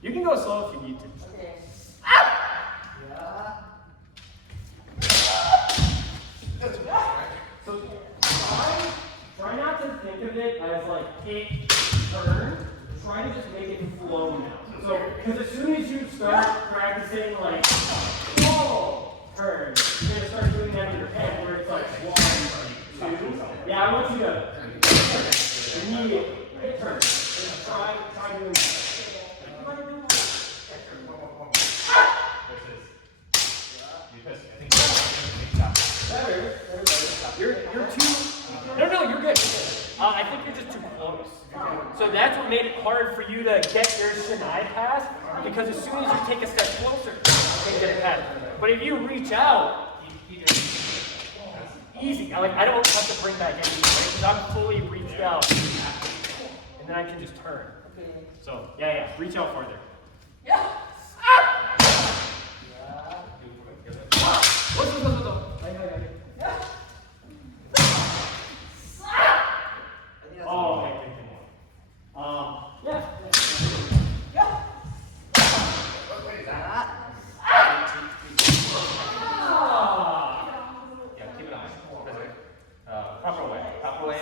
You can go slow if you need to. Okay. So try not to think of it as like hit, turn. Try to just make it flow now. So, because as soon as you start practicing like, whoa, turn, you're going to start doing that in your head where it's like 1, 2. Yeah, I want you to immediately hit turn. Just try doing that. You're too. No, you're good. I think you're just too close. So that's what made it hard for you to get your Shinai pass, because as soon as you take a step closer, you can get it past. But if you reach out, easy. I don't have to bring back anything, right? Because I'm fully reached out, and then I can just turn. So yeah, reach out farther. Yeah. Oh, okay. Yeah. Yeah, keep it on. Proper way. Proper way.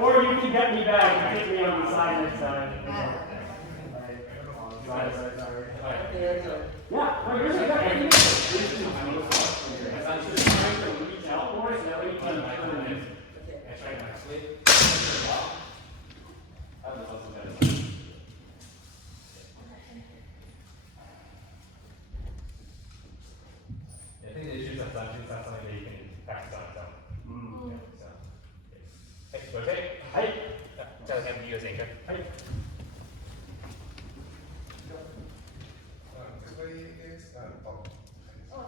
Or you can get me back and take me on the side next time. Yeah, no, you're good. I'm just trying to reach out more so that way you can turn it. I think the issue sometimes is not something that you can practice on its own. Hey, rotate. Hey. Tell him you think. Hey. This way is top. Oh,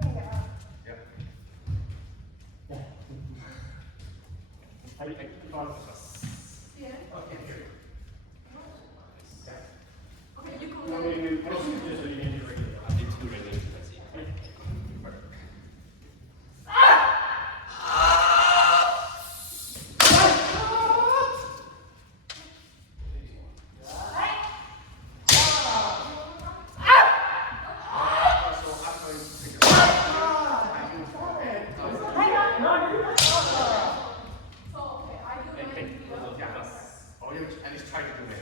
okay, yeah. Yeah. Hey. Yeah. Okay, here. Okay, you No, can. maybe just so you can do regular. I'll do 2 regular let's see. Oh, you at least try to do it.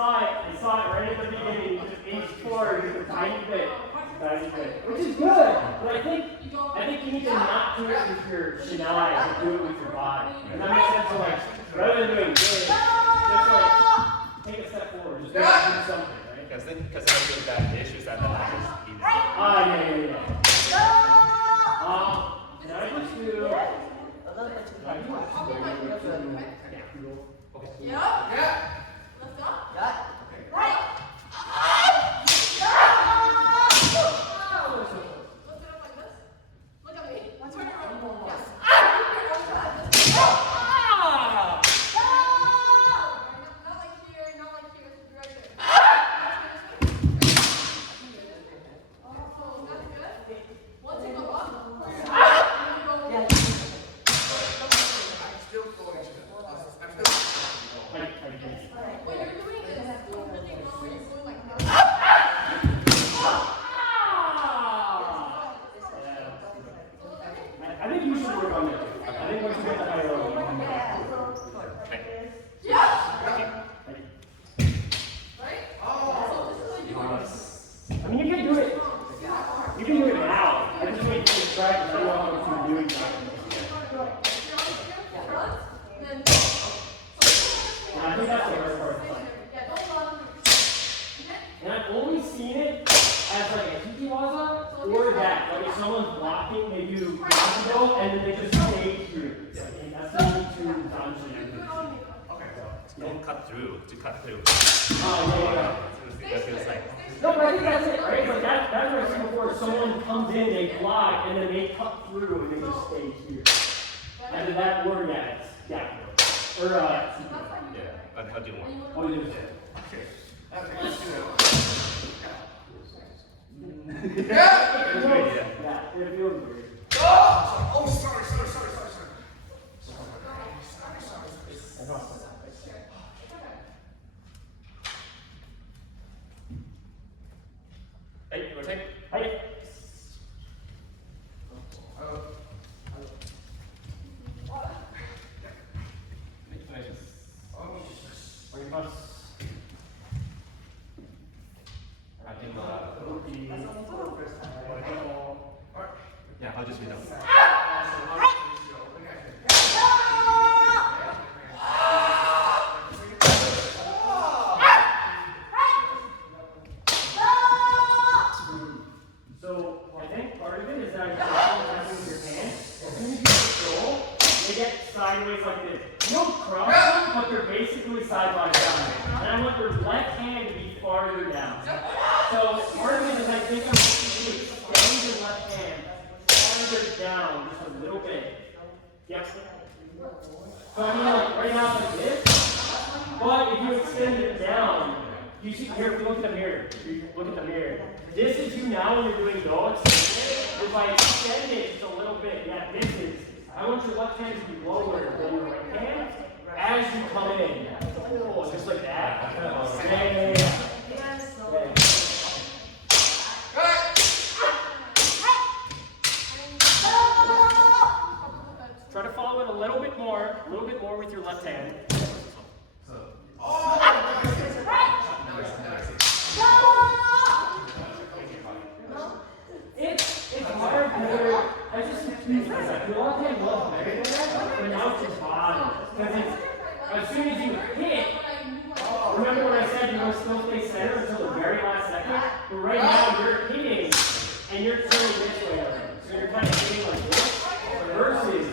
I saw it right at the beginning. You just inched forward just a tiny bit, which is good. But I think you need to not do it with your shinai, but do it with your body. Does that make sense? So like, rather than doing this, just like take a step forward, just do something, right? Because then I feel that the issue is that the line is easy. Yeah. Can I just do? Yeah. Let's go. Yeah. Right. or that. Like if someone's blocking, they do go and then they just stay here. And that's the only two functions. Okay. Don't cut through, to cut through. Oh, yeah. That feels like. No, but I think that's it, right? Like that's what I said before. Someone comes in, they block, and then they cut through, and they just stay here. And then that word, yeah, it's yeah. Or Yeah, but how do you want? oh, you do it. Okay, let's do it. Yeah, it feels weird. Oh, sorry. Hey, you wanna take? Hey. Yeah, I'll just read out. So I think part of it is that you're pressing with your hand. As soon as you control, they get sideways like this. You don't cross them, but they're basically side by side. And I want your left hand to be farther down. So part of it is I think I'm going to extend your left hand farther down just a little bit. Yep. So I mean like right now it's like this, but if you extend it down, you see here, if you look at the mirror, look at the mirror. This is you now when you're doing go extend. If I extend it just a little bit, yeah, this is. I want your left hand to be lower than your right hand as you come in. Oh, just like that. Yeah. Try to follow it a little bit more with your left hand. It's hard for, I just confused myself. Your left hand was better than that, but now it's just bottom. Because it's, as soon as you hit, remember when I said you want to still stay center until the very last second? But right now you're hitting, and you're turning this way around. So you're kind of hitting like this, versus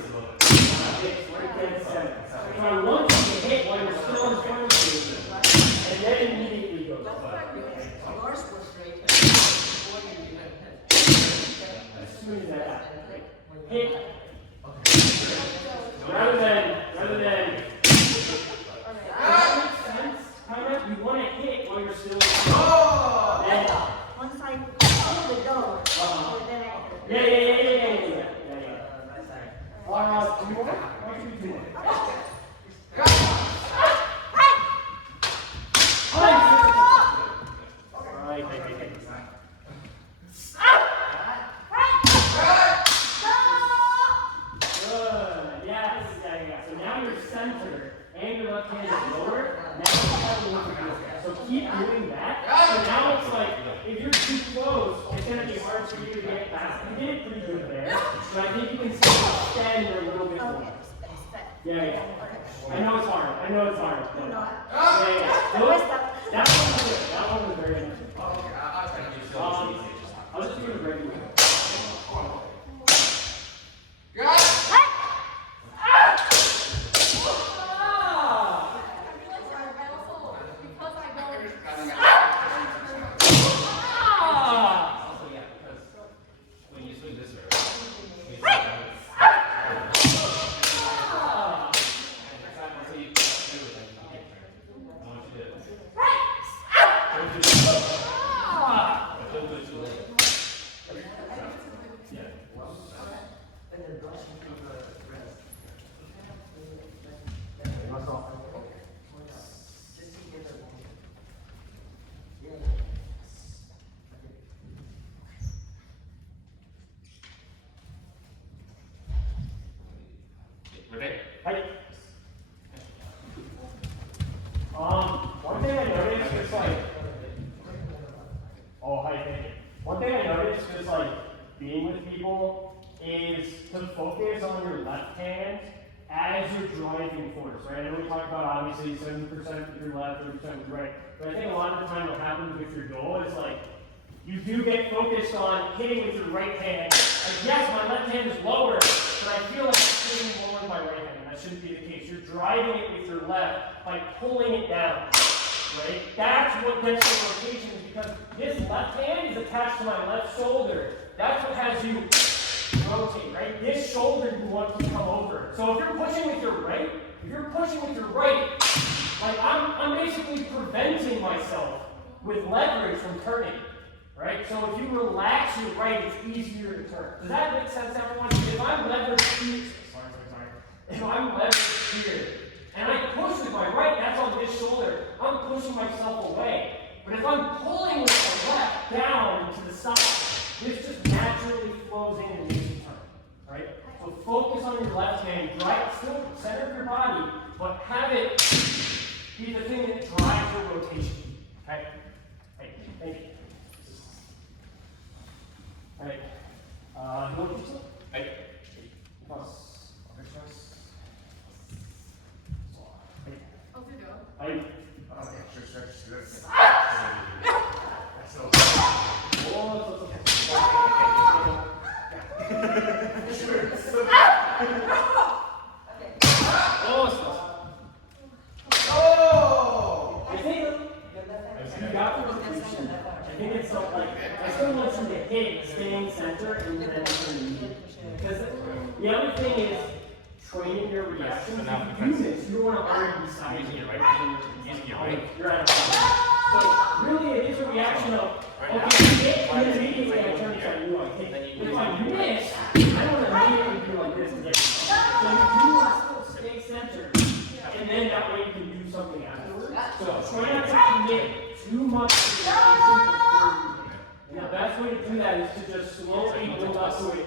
it's right dead center. So I want you to hit while you're still in front of you, and then immediately go. Yours was right before you even hit. As soon as that happens, right? Hit. Rather than, that makes sense, kind of, you want to hit while you're still in front. Then, Once I hit the door, then I yeah. Do you want it? Why don't you do it? Alright, hey. Good. Yeah. So now you're centered and your left hand is lower. Now it's harder to look at this. So keep doing that. So now it's like if you're too close, it's gonna be hard for you to get past. You did pretty good there. But I think you can still extend a little bit more. Yeah. I know it's hard. Yeah. That one was good. That one was very good. Okay, I'll try to do so. I'll just do it regular. Also, yeah, because when you swing this way, you swing Don't do it too late. Yeah. And then brushing through the rest. Just to get it. Yeah. Ready? Hi. One thing I noticed is like, thank you. One thing I noticed is like being with people is to focus on your left hand as you're driving force, right? I know we talked about obviously 70% with your left, 30% with your right, but I think a lot of the time what happens with your goal is like you do get focused on hitting with your right hand. Like, yes, my left hand is lower, but I feel like I'm hitting lower with my right hand, and that shouldn't be the case. You're driving it with your left by pulling it down, right? That's what gets the rotation, is because this left hand is attached to my left shoulder. That's what has you rotate, right? This shoulder you want to come over. So if you're pushing with your right, like I'm basically preventing myself with leverage from turning, right? So if you relax your right, it's easier to turn. Does that make sense to everyone? If I'm leveraged here, if I'm leveraged here, and I push with my right, that's on this shoulder, I'm pushing myself away. But if I'm pulling with my left down and to the side, this just naturally flows in and makes you turn, right? So focus on your left hand, right, still center of your body, but have it be the thing that drives your rotation, okay? Right, thank you. All right, you want to do something? Right. Plus, other choice. How's it going? I. Okay, sure. I think you got the rotation. I think it's something like, I still want you to hit staying center and then because the other thing is training your reaction. So now If you do this, you want to already be side. Using your right. Using your right. You're out of time. So really it is a reaction of, okay, I hit, and then immediately I turn to you. I hit. If I miss, I don't immediately do like this. So you do want to still stay center, and then that way you can do something afterwards. So try not to commit too much to the action before you do it. And the best way to do that is to just slowly build up to it.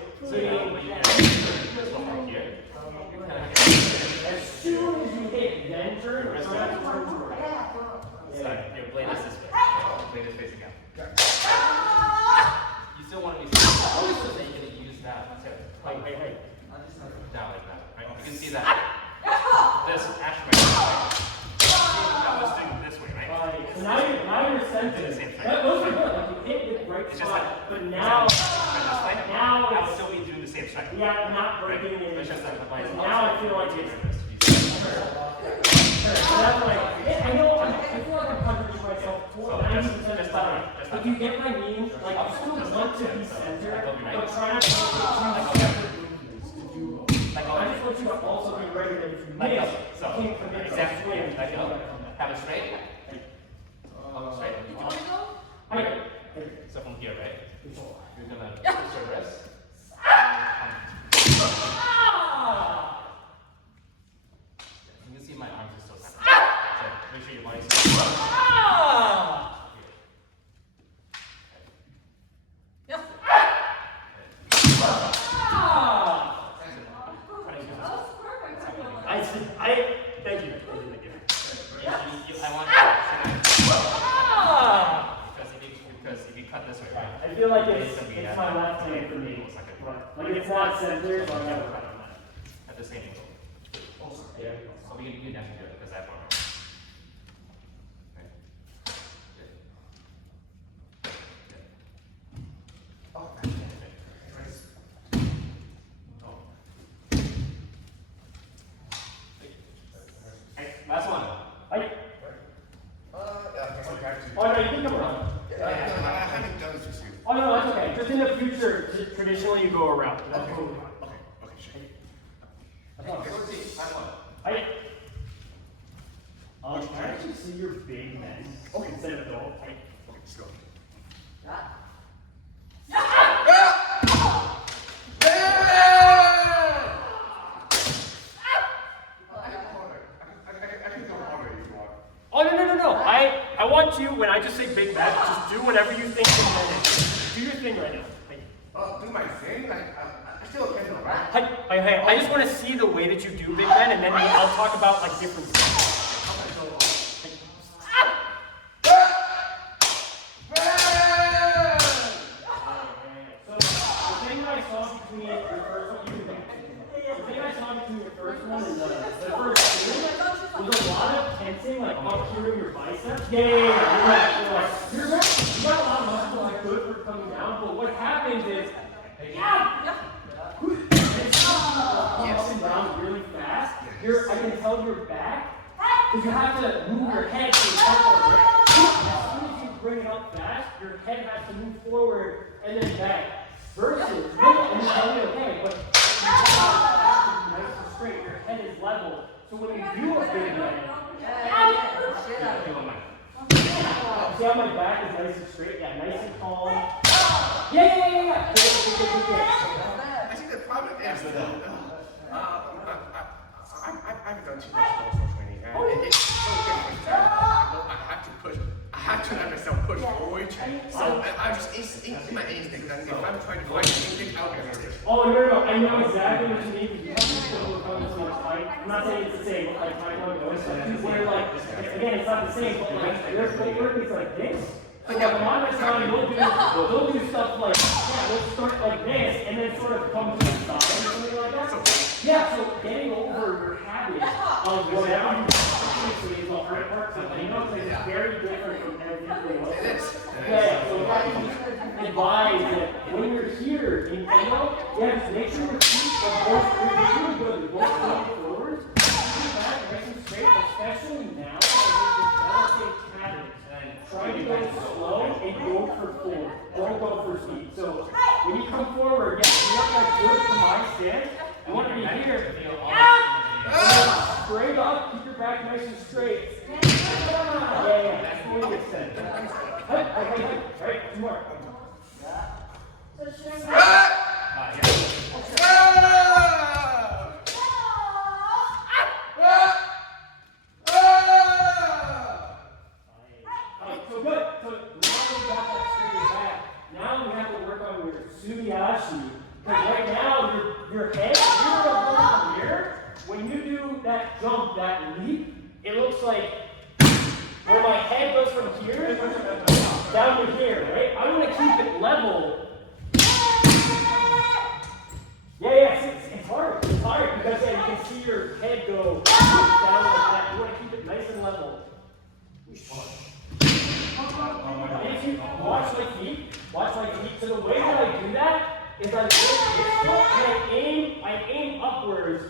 As soon as you hit, then turn, try not to turn to the right. So your blade is this way. Blade is facing out. You still want to be so you're going to use that to Hey. down like that, right? You can see that. This actually I was doing this way, right? So now you're centered. Those are good. Like you hit the right It's just spot, like, but now I'll still be doing the same strike. yeah, not breaking it. It's just that my Now I feel like it's. So that's like, I know, I feel like I'm contradicting myself 90% of the time. If you get what I mean, like you still want to be centered, but try not to make two separate movements to do both. Like I just want you to also be ready that if you miss, you can't commit to Exactly. swing. Like go. Have it straight. Straight. You want to go? Okay. So from here, right? Control. You're gonna twist your wrist. You can see my arms are still centered. So make sure your body's Thank you. I want because if you cut this way, right? I feel like it's my left hand for me. Like it's not centered, so I gotta cut on that. At the same angle. Yeah. So we can actually do it because I have one. Last one. Oh no, you can come around. I haven't done this with you. Oh no, that's okay. Just in the future, traditionally you go around. That's Okay. totally fine. Can I actually see your big men instead of little? Let's go. I can go harder if you want. Oh no. I want you, when I just say big man, just do whatever you think big man is. Do your thing right now. Do my thing? I still can do right? I just want to see the way that you do big men, and then I'll talk about like different stuff. There's a lot of tensing, like up here in your biceps. Yeah. You got a lot of muscle, like good for coming down, but what happens is, yeah, up and down really fast. I can tell you're back, because you have to move your head to the forward, right? As soon as you bring it up fast, your head has to move forward and then back. Versus, and you tell me okay, but nice and straight, your head is level. So when you do a big head, see how my back is nice and straight? Yeah, nice and calm. Yeah. Good. I think the problem is I've done too much muscle training, and it's so different. I have to let myself push forward. So I just in my instinct, and if I'm trying to find an instinct, I'll get it. Oh, no. I know exactly what you mean, because you have to still come to a fight. I'm not saying it's the same, but like Taekwondo is something where, like, again, it's not the same, but like, their footwork is like this. So like, a lot of the time, they'll do stuff like, yeah, let's start like this, and then sort of come to the side or something like that. Yeah, so getting over your habit of whatever you practice is a hard part, so you know, it's very different from everything else. Yeah, so I can advise that when you're here in Kano, yeah, make sure your feet are both really good, both going forward, back, nice and straight, especially now, as you're developing habits. Try to go slow and go for full. Don't go for speed. So when you come forward, yeah, you want that good from my stance. I want to be here. Straight up, keep your back nice and straight. Yeah. That's the way it's said. Right, two more. So good. So now we got that straighter back. Now we have to work on your Sumiashi. Because right now, your head, you're going from here. When you do that jump, that leap, it looks like where my head goes from here down to here, right? I want to keep it level. Yeah, it's hard. It's hard because you can see your head go down like that. You want to keep it nice and level. If you watch my feet. So the way that I do that is I lift this foot and I aim upwards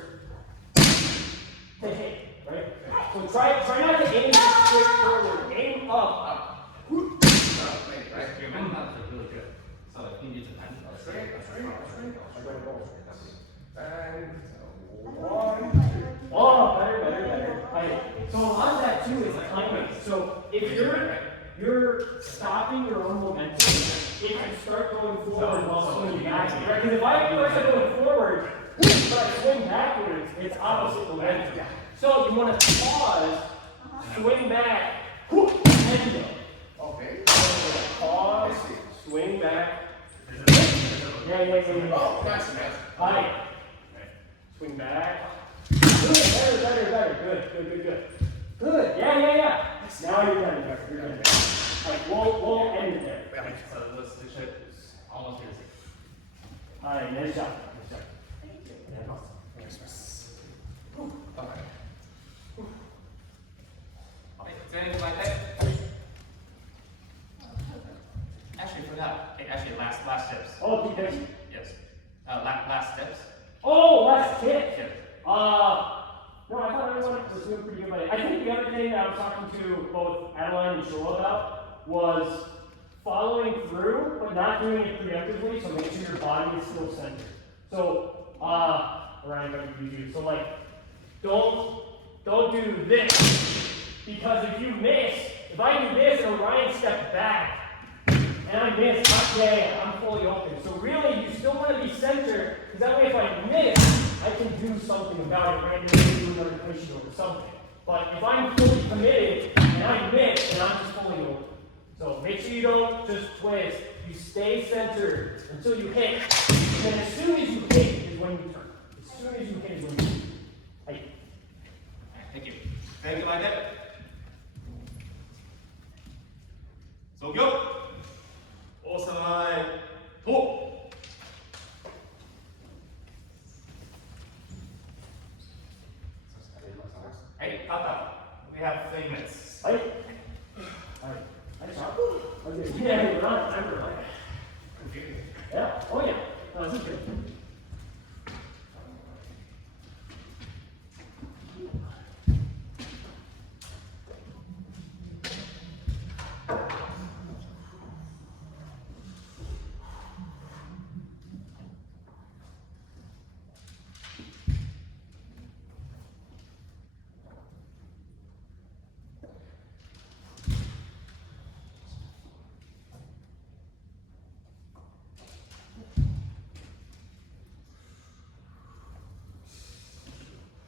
to hit, right? So try not to aim straight forward. Aim up. Your mental health is really good. So if you need to punch And one. Oh, better. Right. So a lot of that too is timing. So if you're stopping your own momentum, if you start going forward while swinging back, right? Because if I going forward, but I swing backwards, it's opposite momentum. So you want to pause, swing back, and go. Okay. Pause, swing back. Yeah. Oh, nice. Right. Swing back. Good, better. Good. Yeah. Now you're done. Like, we'll end it there. So let's switch it. Almost here. Alright, nice job. Okay, is there anything like that? Actually, forgot. Okay, last steps. Oh, keep pitching. Yes. Last steps. Oh, last hit. Yes. No, I thought everyone was doing pretty good, but I think the other thing that I was talking to both Adeline and Joel about was following through, but not doing it preemptively, so make sure your body is still centered. So, Ryan, what do you do? So, like, don't do this, because if you miss, if I do this and Ryan steps back, and I miss, I'm fully open. So really, you still want to be centered, because that way if I miss, I can do something about it, randomly do another cushion or something. But if I'm fully committed, and I miss, then I'm just fully open. So make sure you don't just twist, you stay centered until you hit. And then as soon as you hit is when you turn. As soon as you hit is when you turn. Thank you. Thank you like that. So go. Osai. Pull. Hey, Tata. We have 3 minutes. Nice job. Okay. Yeah, we're on time. this is good.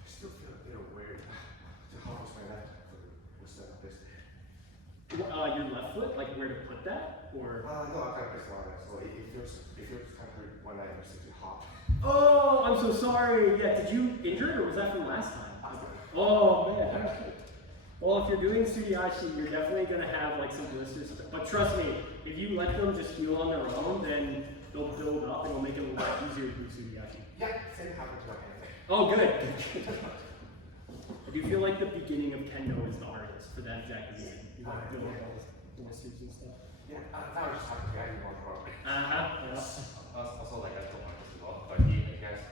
I still feel a little weird to hold my neck for set up this. Your left foot, like where to put that, or? No, I got this one, so it feels kind of hurt when I use it to hop. Oh, I'm so sorry. Yeah, did you injure it, or was that from last time? Oh man. Well, if you're doing Sudiashi, you're definitely gonna have like some blisters. But trust me, if you let them just heal on their own, then they'll build up and it'll make it a lot easier to do Sudiashi. Yeah, same happened to my hand. Oh, good. I do feel like the beginning of kendo is the hardest for that exact reason. You want to build up all the blisters and stuff. Yeah, that was just happened to me. I didn't want to wrong. Yeah. Also, like I told Marcus as well, but he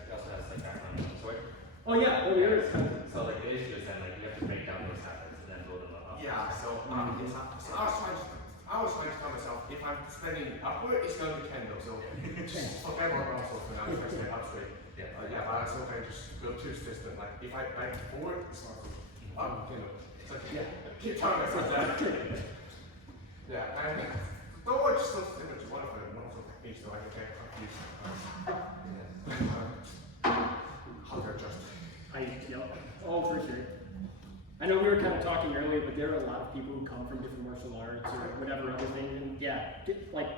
also has like background in sword. Oh yeah. Oh, there is. So like the issue is then like you have to break down those habits and then build them up. Yeah, so I was trying to tell myself if I'm spending upward, it's going to be kendo. So just forget about also for now. If I stay up straight. Yeah. Yeah, but I sometimes just go too distant. Like if I bang forward, it's not good. Kendo. It's like keep telling myself that. Yeah, and though I just look similar to one of them, each, so I can get confused. How to adjust. Yep. Oh, for sure. I know we were kind of talking earlier, but there are a lot of people who come from different martial arts or whatever other thing, and yeah, like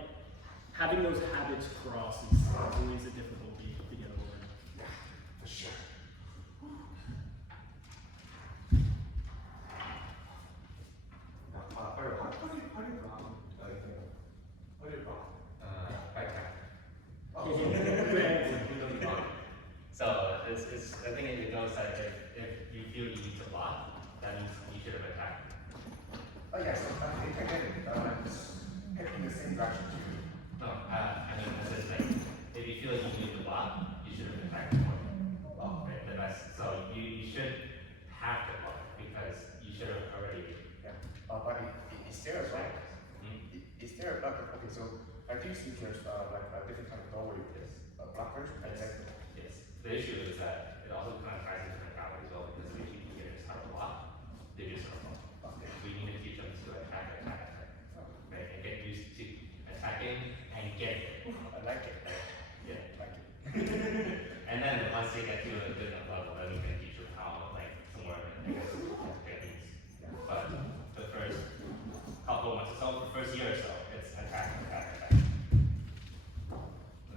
having those habits cross is always a difficulty to get over. Yeah, for sure. How do you block? Backpack. Oh. So it's I think it goes like if you feel you need to block, that means you should have attacked. Oh yes, I get it. Just head in the same direction too. No, I mean this is like if you feel like you need to block, you should have attacked more. Oh. Right, the best. So you should have to block because you should have already. Yeah. But is there a block? Hmm? Is there a block? Okay, so I do see there's like a different kind of doorway. Yes. Blockers. Exactly. Yes. The issue is that it also kind of ties into the power as well because if you keep getting how to block, they just don't block. Okay. We need to teach them to attack, right? And get used to attacking and getting. I like it. Yeah. Like it. And then once they get to a good enough level, then we can teach them how, like, somewhere in techniques. But the first couple months or so, the first year or so, it's attack.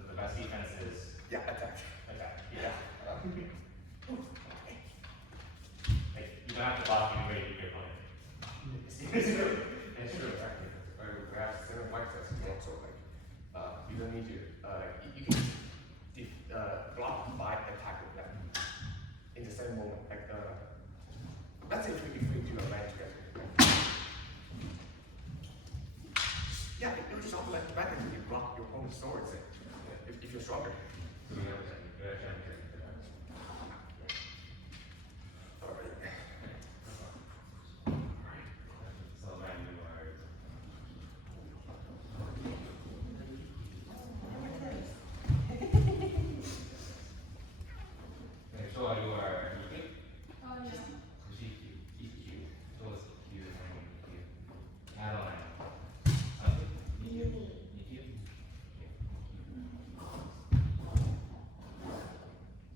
The best defense is Yeah, attack. attack. Yeah. Like, you don't have to block and ready to your opponent. It's true. It's true. Exactly. We have seven white sets here, so like you don't need to you can block by attacking them in the same moment. Like that's if we do a line together. Yeah, it would just like better if you block your own swords if you're stronger. So we have a technique. We actually have a technique for that. Alright. So then you are. Okay, so you are Yuki? Oh, yeah. EQ. So it's Q and Q. Adeline. Okay. Yumi. EQ.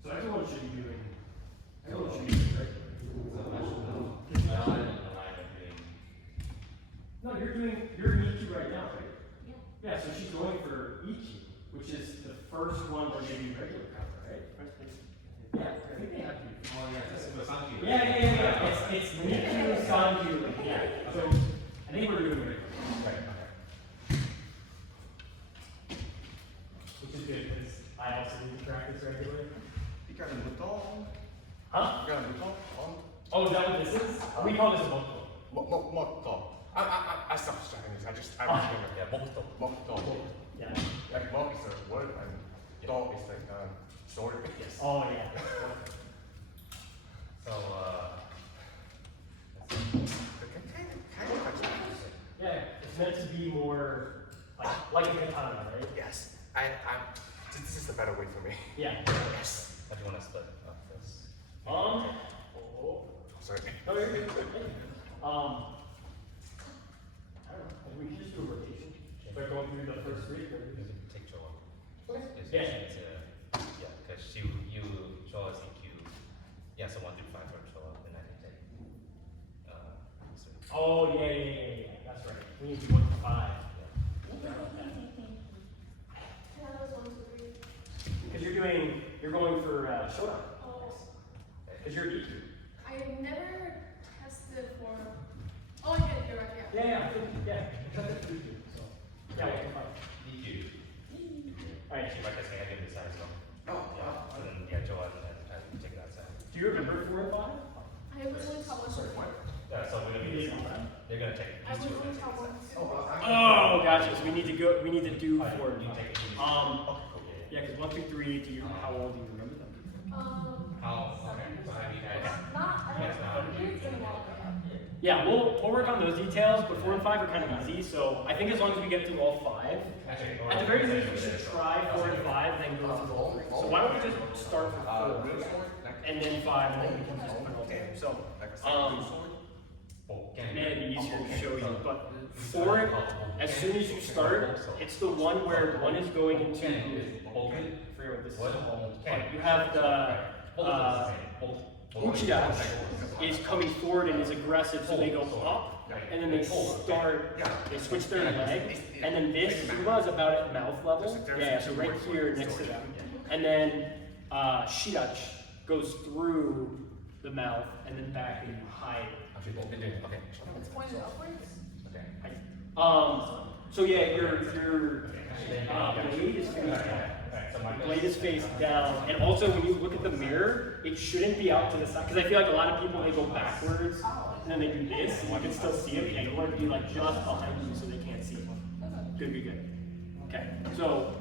So everyone should be doing. Everyone should be doing right. So actually, no. Adeline and the line are doing. No, you're in EQ right now, right? Yeah. Yeah, so she's going for EQ, which is the first one to maybe regular counter, right? Yeah, I think they have to. Oh yeah, that's a Sanki. Yeah. It's Niku, Sanju, yeah. So I think we're doing it. Right. Okay. Which is good because I also need to practice regularly. You got a little? Huh? You got a little on? Oh, is that what this is? We call this a moto. Moto. I stopped Japanese. I remember. Yeah, Mokuto. Moto. Yeah. Like mo is a word and Do is like sword. Yes. Oh, yeah. So, Kind of touchy. Yeah, it's meant to be more like a katana, right? Yes. This is a better way for me. Yeah. Yes. what do you want to split up first? Oh. Sorry. No, you're good. I don't know. We should just do a rotation. Start going through the first three. You can take Joel. Yeah. Yeah, because you Joel is EQ. Yeah, so 1 through 5 for Joel, and I can take. So, Oh, yeah. That's right. We need to do 1 to 5. Because you're going for showdown. Oh, Because you're EQ. I never tested for. Oh, yeah, you're right. Yeah. Yeah. Because it's EQ. So, yeah, 1 to 5. EQ. Alright. Like I say, I can decide as well. Oh, Yeah, and then Joel, and I take that side. Do you remember 4 and 5? I was only taught one. Sorry, what? Yeah, so we're gonna be, they're gonna take I these was two. only taught one. Oh, gotcha. So we need to do 4 and You 5. take these. Yeah, because 1 through 3, how old do you remember them? How, okay, so have you guys? Not, I don't know. It's been a while. Yeah, we'll work on those details, but 4 and 5 are kind of easy, so I think as long as we get through all 5, Actually, at the very least, we should try 4 and 5, and then go through all 3. So why don't we just start with 4, and then 5, and then we can just put all 3. So, man, it'd be easier to show you, but 4, as soon as you start, it's the one where 1 is going into, I forget what this is called. You have the, Uchidachi is coming forward and is aggressive, so they go up, and then they start, they switch their leg, and then this Suba is about at mouth level, yeah, so right here next to them. And then Shidachi goes through the mouth and then back and you hide. Okay. It's pointed upwards. So yeah, your blade is face down. Blade is face down, and also when you look at the mirror, it shouldn't be out to the side, because I feel like a lot of people, they go backwards, and then they do this, and you can still see it, and you want it to be like just behind you so they can't see it. Good. Okay, so,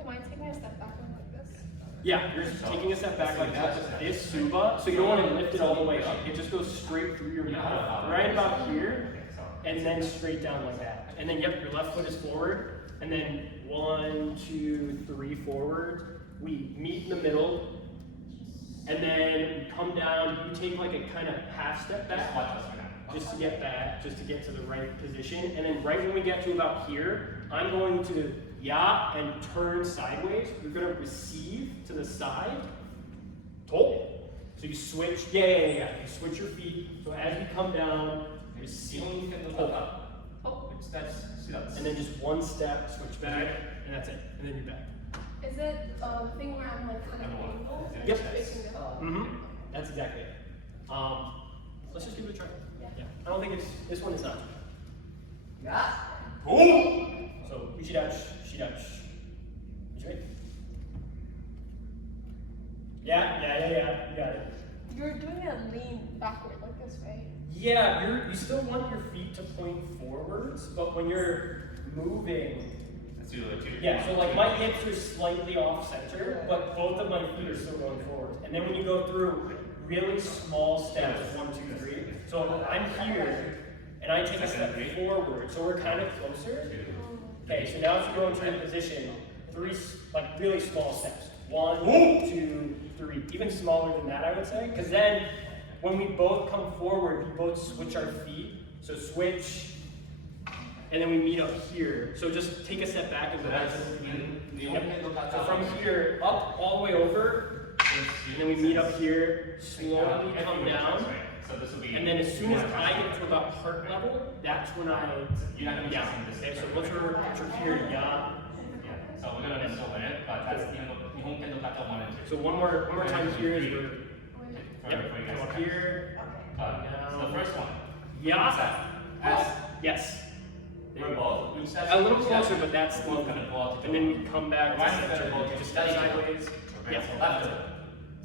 Am I taking a step back like this? yeah, you're just taking a step back like that, just this Suba, so you don't want to lift it all the way up, it just goes straight through your mouth, right about here, and then straight down like that. And then, yep, your left foot is forward, and then 1, 2, 3 forward. We meet in the middle, and then we come down. You take like a kind of half step back, just to get back, just to get to the right position. And then right when we get to about here, I'm going to ya and turn sideways. You're gonna receive to the side. Toll. So you switch. Yeah. You switch your feet. So as we come down, receive. Hold up. And then just 1 step, switch back, and that's it. And then you're back. Is it the thing where I'm like kind of angled? Yep. Facing this? That's exactly it. Let's just give it a try. Yeah. I don't think this one is not. Yeah. Boom! So, Uchidachi, Shidachi. Uchidachi. Yeah. You got it. You're doing a lean backward like this, right? Yeah, you still want your feet to point forwards, but when you're moving, Let's do a 2. yeah, so like my hips are slightly off center, but both of my feet are still going forward. And then when you go through really small steps, 1, 2, 3. So I'm here, and I take a step forward, so we're kind of closer. Okay, so now if you go into a position, 3 like really small steps. 1, 2, 3, even smaller than that, I would say, because then when we both come forward, we both switch our feet. So switch, and then we meet up here. So just take a step back and go back to the Yep. So from here, up all the way over, and then we meet up here, slowly come down. So this will be. And then as soon as I get to about heart level, that's when You're not gonna be yeah. using this. Okay, so what's your here, yeah. Yeah, so we're gonna miss over it, but that's Nihon Kendo Kata 1 and 2. So one more time here is we're For yep, you come guys. up here. So the first one. Yeah. Yes. We're both. A little closer, but that's We're gonna go out to and then we come back to Right, we're center. gonna go Just to sideways. Yeah. So left foot.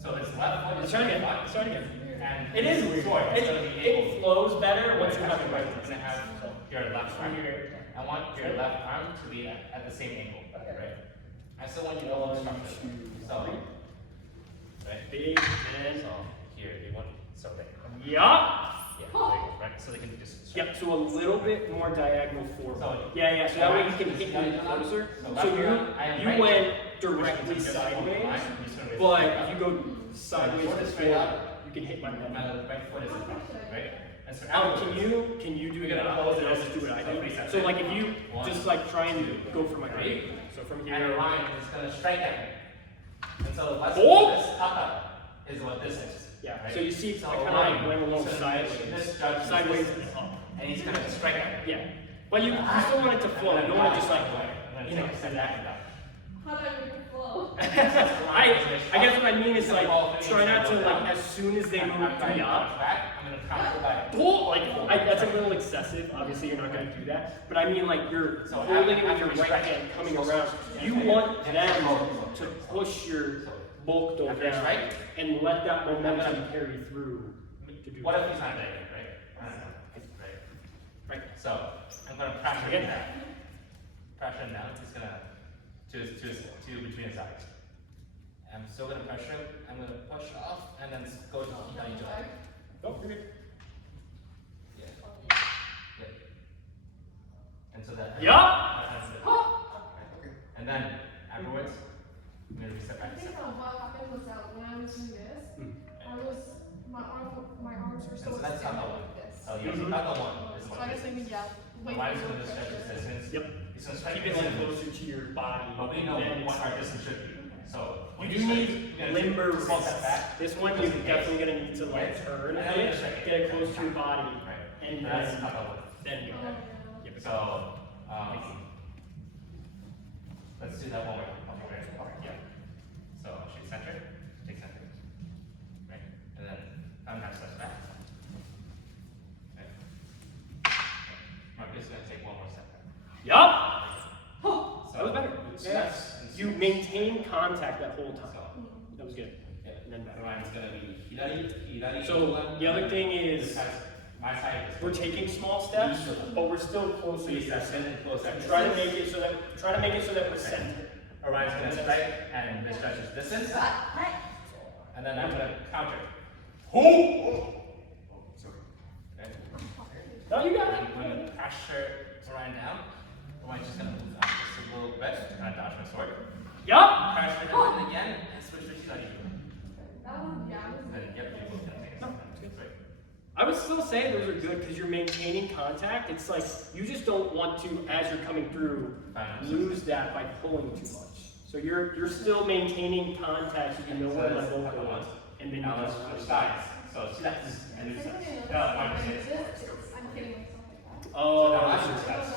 So this left foot Let's is try again. right, Let's try again. and It is weird. Sure, it's gonna be It flows better once you have the right. You're gonna have your left arm here. I want your left arm to be at the same angle, right? I still want you to hold the structure. So, right? Big and So, here, you want, so they, yup. yeah, there you go, right? So they can just. Yep. So a little bit more diagonal forward. So- Yeah. So that way you can hit me closer. So you went directly sideways, but if you go sideways Short to is straight forward, up. you can hit my My head. right foot is in front, right? And so Can you do We're that? gonna close And it I'll as just do what I so do. face up. So like if you One, just like try and two, go for my three. right. So from and here. a line is gonna strike at me. And so what's Oh! this up is what this is. Yeah. right? So you see, So I kind of line, like went a little so sideways, this judges sideways this, and up. and he's gonna strike at me. Yeah. But you still want it to flow. You don't want to just like, I'm you gonna know, take a step back and down. How do I make it flow? I guess what I mean is like try not to like as soon as they move After I to the up. bounce back, I'm gonna counter by. Pull that's a little excessive. Obviously, you're not gonna do that. But I mean like you're So holding it with after your we right strike hand it, coming so- around. You want them to push your So, bulk though after I down strike, and let that momentum carry through to do what that. if he's not there, right? I don't know. Right. Right. So I'm gonna pressure him Again. down. Pressure him down. He's gonna to between his eyes. I'm still gonna pressure him. I'm gonna push off and then go down each other. Oh, you're good. Yeah. Yeah. And so that. Yup. That's it. And then afterwards, I'm gonna reset I back. think what happened was that when I was doing this, my arms were And so so that's extended not the one. like this. So yes, not the one. This So one. I guess maybe yeah. The Wait line is for gonna the stretch its pressure. distance. Yep. It's gonna stretch Keep it its like distance. closer to your body. But we know then what it's- our distance should be. So You do need limber small wrists. step back. This one you're definitely gonna need to like turn a bit, get it close to your body, Right. and That's then not the one. then go. Oh, Yep. So let's do that one more. Okay, right. Yeah. So shoot center, take center. Right. And then I'm half steps back. Right. Marcus is gonna take one more step back. Yup. So That was better. steps and You maintain contact that whole time. So That was good. yeah. And then back. Ryan's gonna be hirari. So the other thing This is has my side is we're taking small steps, but we're still closer to three steps in center. and close that. Try to make it so that we're centered. Orion's gonna strike and this stretches distance. And then I'm gonna counter. Okay. No, you got it. I'm gonna pressure Orion down. Orion's just gonna move out just a little bit to kind of dodge my sword. Yup. Pressure him in again and switch to Hirari. that one, yeah. I was And then, yep, you're both gonna take a step. Right. I would still say those are good because you're maintaining contact. It's like you just don't want to, as you're coming through, lose that by pulling too much. So you're still maintaining contact so you know where my vocal is, and then you Now let's just switch sides. So steps and new steps. No, I'm I'm kidding just myself like that. Oh, So now I sure. switch steps.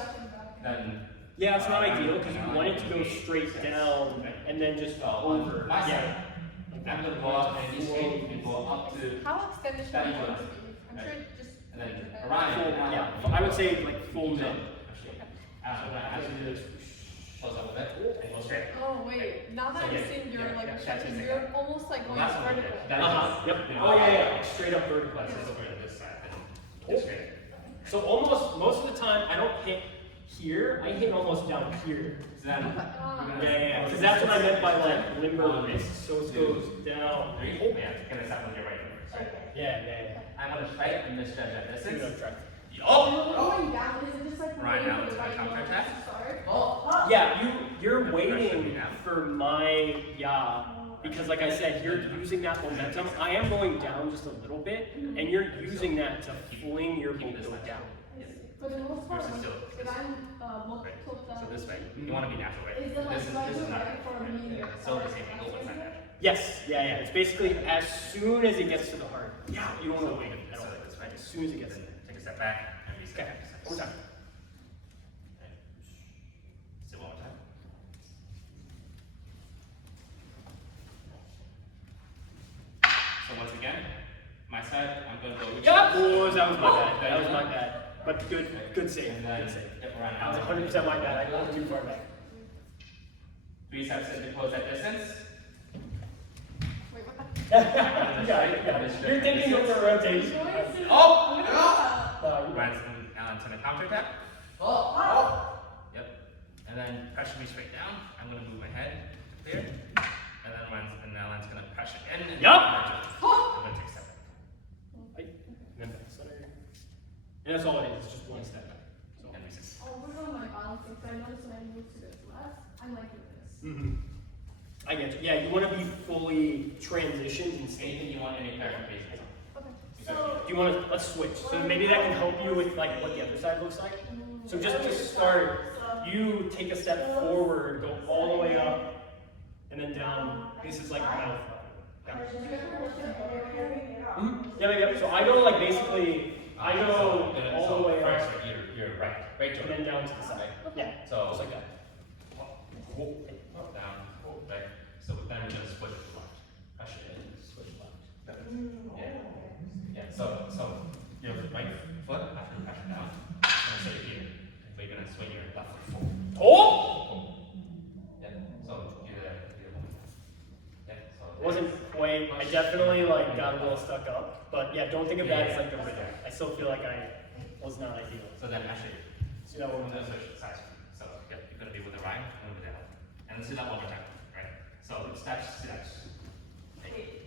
Then Yeah, it's not ideal because you want it to go straight down and then just over. my side. Yeah. I'm gonna go up and this way and go up to How extended should That my you arms want. be? I'm sure it just. and then Full, Orion. yeah, I would say like full mid. Actually, I'm gonna have to do this. Close up a bit and go straight. Oh wait, now that So, I'm yeah, seeing your yeah, like yeah, stretching, that's you're almost like going That's what I did. vertical. That is- Yep. Yeah. Oh yeah. Straight up vertical. Let's just over to this side then. Just straight. So almost most of the time I don't hit here. I hit almost down here. So then, Yeah. Because that's what I meant by like limber wrist. So it goes down. three. Yeah, gonna step with your right foot. Right. Yeah. I'm gonna strike and misjudge that You're distance. gonna try. Oh! Going down, is it just like Right, waiting now for it's the my right counter moment attack. to start? Yeah, you're Pressure me waiting now. for my because like I said, you're using that momentum. I am going down just a little bit, and you're using that to fling your Keep this bolt like down. For the most part, Versus still. when I'm look Right. tilted So down, this way. You wanna be natural, right? is it like, This do I this do is not. right for me? Right. Still the same angle, but it's not natural. Yes, yeah. It's basically as soon as it gets to the heart. Yeah, you don't want to wait at all. So this way. As soon as it gets Then there. take a step back and reset. Okay, one more time. Okay. Still one more time. So once again, my side, I'm gonna go. Yup. Oh, that was my bad. That was my bad. But good save. And then Good save. get around. That was 100% my bad. I got too far back. 3 steps in to close that distance. Wait, what? yeah. You're thinking of a rotation. Oh! No, Ryan's gonna counter attack. Yep. And then pressure me straight down. I'm gonna move my head. clear. And then Alan's gonna pressure in. And Yup. I'm gonna take a step back. And then back center. And that's all it is, it's just one step back. So. And resist. I'll work on my balancing, because I noticed when I move to the left, I'm like doing this. I get you. Yeah, you want to be fully transitioned and stay. Anything you want, any clarification? Okay. Do So, you want to, let's switch. So maybe that can help you with like what the other side looks like. So just to start, you take a step forward, go all the way up, and then down. This is like mouth. Yeah. Yeah. So I go like basically, I go all the way up First, you're right. Right and to then down to the side. Yeah, So, just like that. down, right? So then we're gonna switch to left. Pressure in, switch left. Yeah. So your right foot after pressure down, gonna sit here. We're gonna swing your left foot forward. Oh! Yeah. So do the yeah. So Wasn't quite, I definitely like got a little stuck up, but yeah, don't think of that as like the rhythm. I still feel like I was not ideal. So then actually, See that we're one? gonna switch sides. So yeah, you're gonna be with the right and with the left, and sit up one more time, right? So steps, sit-ups.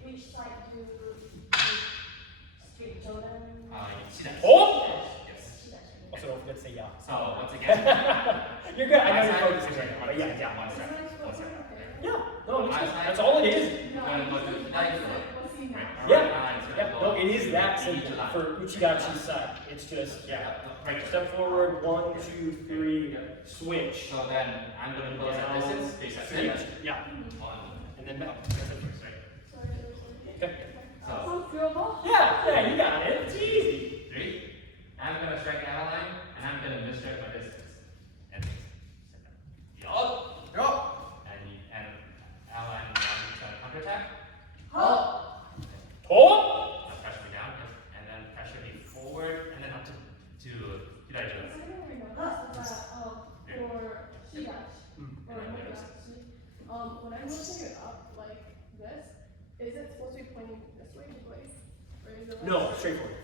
Which side do straight Jordan? Sit-ups. Oh! Yes. Also, don't forget to say yeah. So once again. You're good. I know Right you're side, focusing right now, but yeah. One step. One step. Yeah, no, it's Right good. side. That's all it is. You're gonna go to Hidari Jura. let's see now. Right. Yeah. Alright, so Yeah, go no, it is to that the simple Jura. for Uchidachi's side. It's just, yeah. Right, step forward, 1, 2, 3, switch. So then I'm gonna close at Down, distance, three steps in. switch. Yeah, One. and then back. Sorry. Okay. So Sounds doable. Yeah, you got it. It's easy. 3. I'm gonna strike the outline and I'm gonna misstrike my distance. And yup. Yup. And outline one counter attack. Oh! Pressure me down, and then pressure me forward, and then up to Hidari Jura. I don't remember that, for Shidachi, or Motodachi, when I'm looking it up like this, is it supposed to be pointing this way, place? Or is it like? No, straightforward.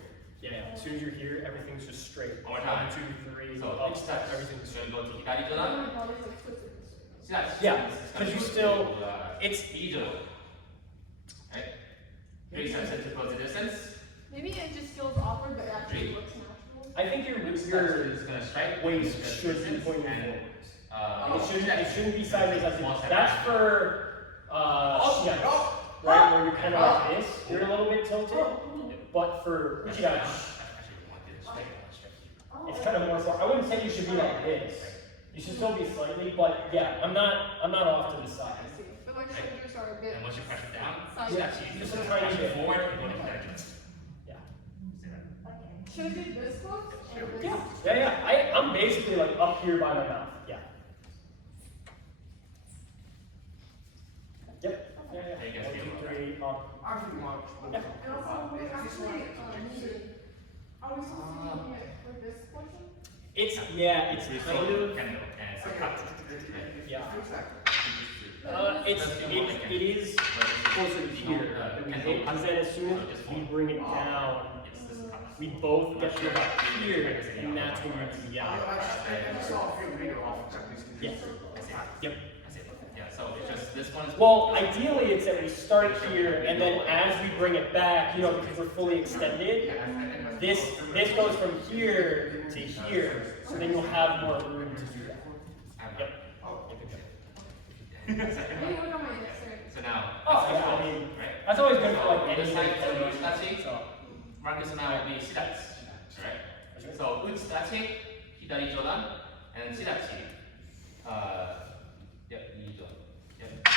Yeah. As soon as you're here, everything's just straight. One more time. 1, 2, 3, So up, each step, everything's we're straight. gonna go to Hidari Oh Jura. my God, it's like twisted this way. Shidachi. Yeah, 'cause you still- it's- Hidari. Right? 3 steps into close the distance. Maybe it just feels awkward, but it actually looks natural. I think your Which your is gonna strike. waist because should be distance pointing and, forward. It shouldn't be sideways. Small step That's back. for Shidachi, Yup. right? Where you're kind of like this. You're a little bit tilted, but for Pressure down. Uchidachi, Actually, we want it straight, straight here. it's kind of more. I wouldn't say you should be like this. You should still be slightly, but yeah, I'm not off to the side. I see. But my shoulders are a bit. And once you pressure down, Side. Shidachi, Just just a tiny pressure bit. forward and go to Hidari Jura. Yeah. See that? Should I do this close? Or this? Yeah. I'm basically like up here by my mouth. Yeah. Yep. Yeah. There you go, 1, Steve. 2, 3, up. I think much. Yeah. And also, we actually, needed, are we supposed to be looking at for this portion? It's kind of Kendall, and it's a cut. yeah. Exactly. It is closer to here than we hit, because then as soon as we bring it down, Yes, this is cut. we both get to about here, and that's when you do the I out. just saw a few video of Japanese Yeah. Yep. I see. Yeah, so it's just this one's. Well, ideally, it's that we start here, and then as we bring it back, because we're fully extended, this goes from here to here, so then you'll have more room to do that. Yep. Maybe look at my dexterity. So now. Oh, yeah, I mean, Right? that's always good for like This any side, so like, Uchidachi, so. Marcus and I will be Shidachi. Right? So Uchidachi, Hidari Jodan, and Shidachi. Yep, Ijo. Yep.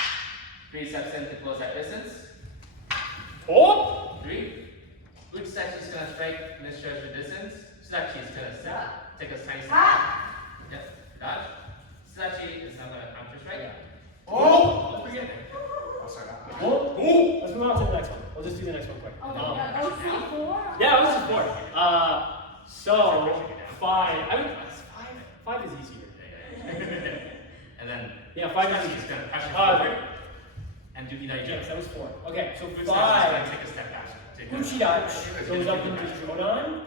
3 steps in to close that distance. Oh! 3. Uchidachi is gonna strike, misjudge the distance. Shidachi is gonna step, take a tiny step. Yep, dodge. Shidachi is now gonna counter strike. Oh! Don't forget. Oh! Let's move on to the next one. We'll just do the next one quick. Oh my God, that was C4? Yeah, this is 4. So 5. I would 5 is easier. And then Yeah, 5 Shidachi is is easier. gonna pressure Uh, forward and do Hidari Yes, Jodan. that was 4. Okay, so Uchidachi is gonna 5. take a step back. Take a- Uchidachi goes up into Jodan,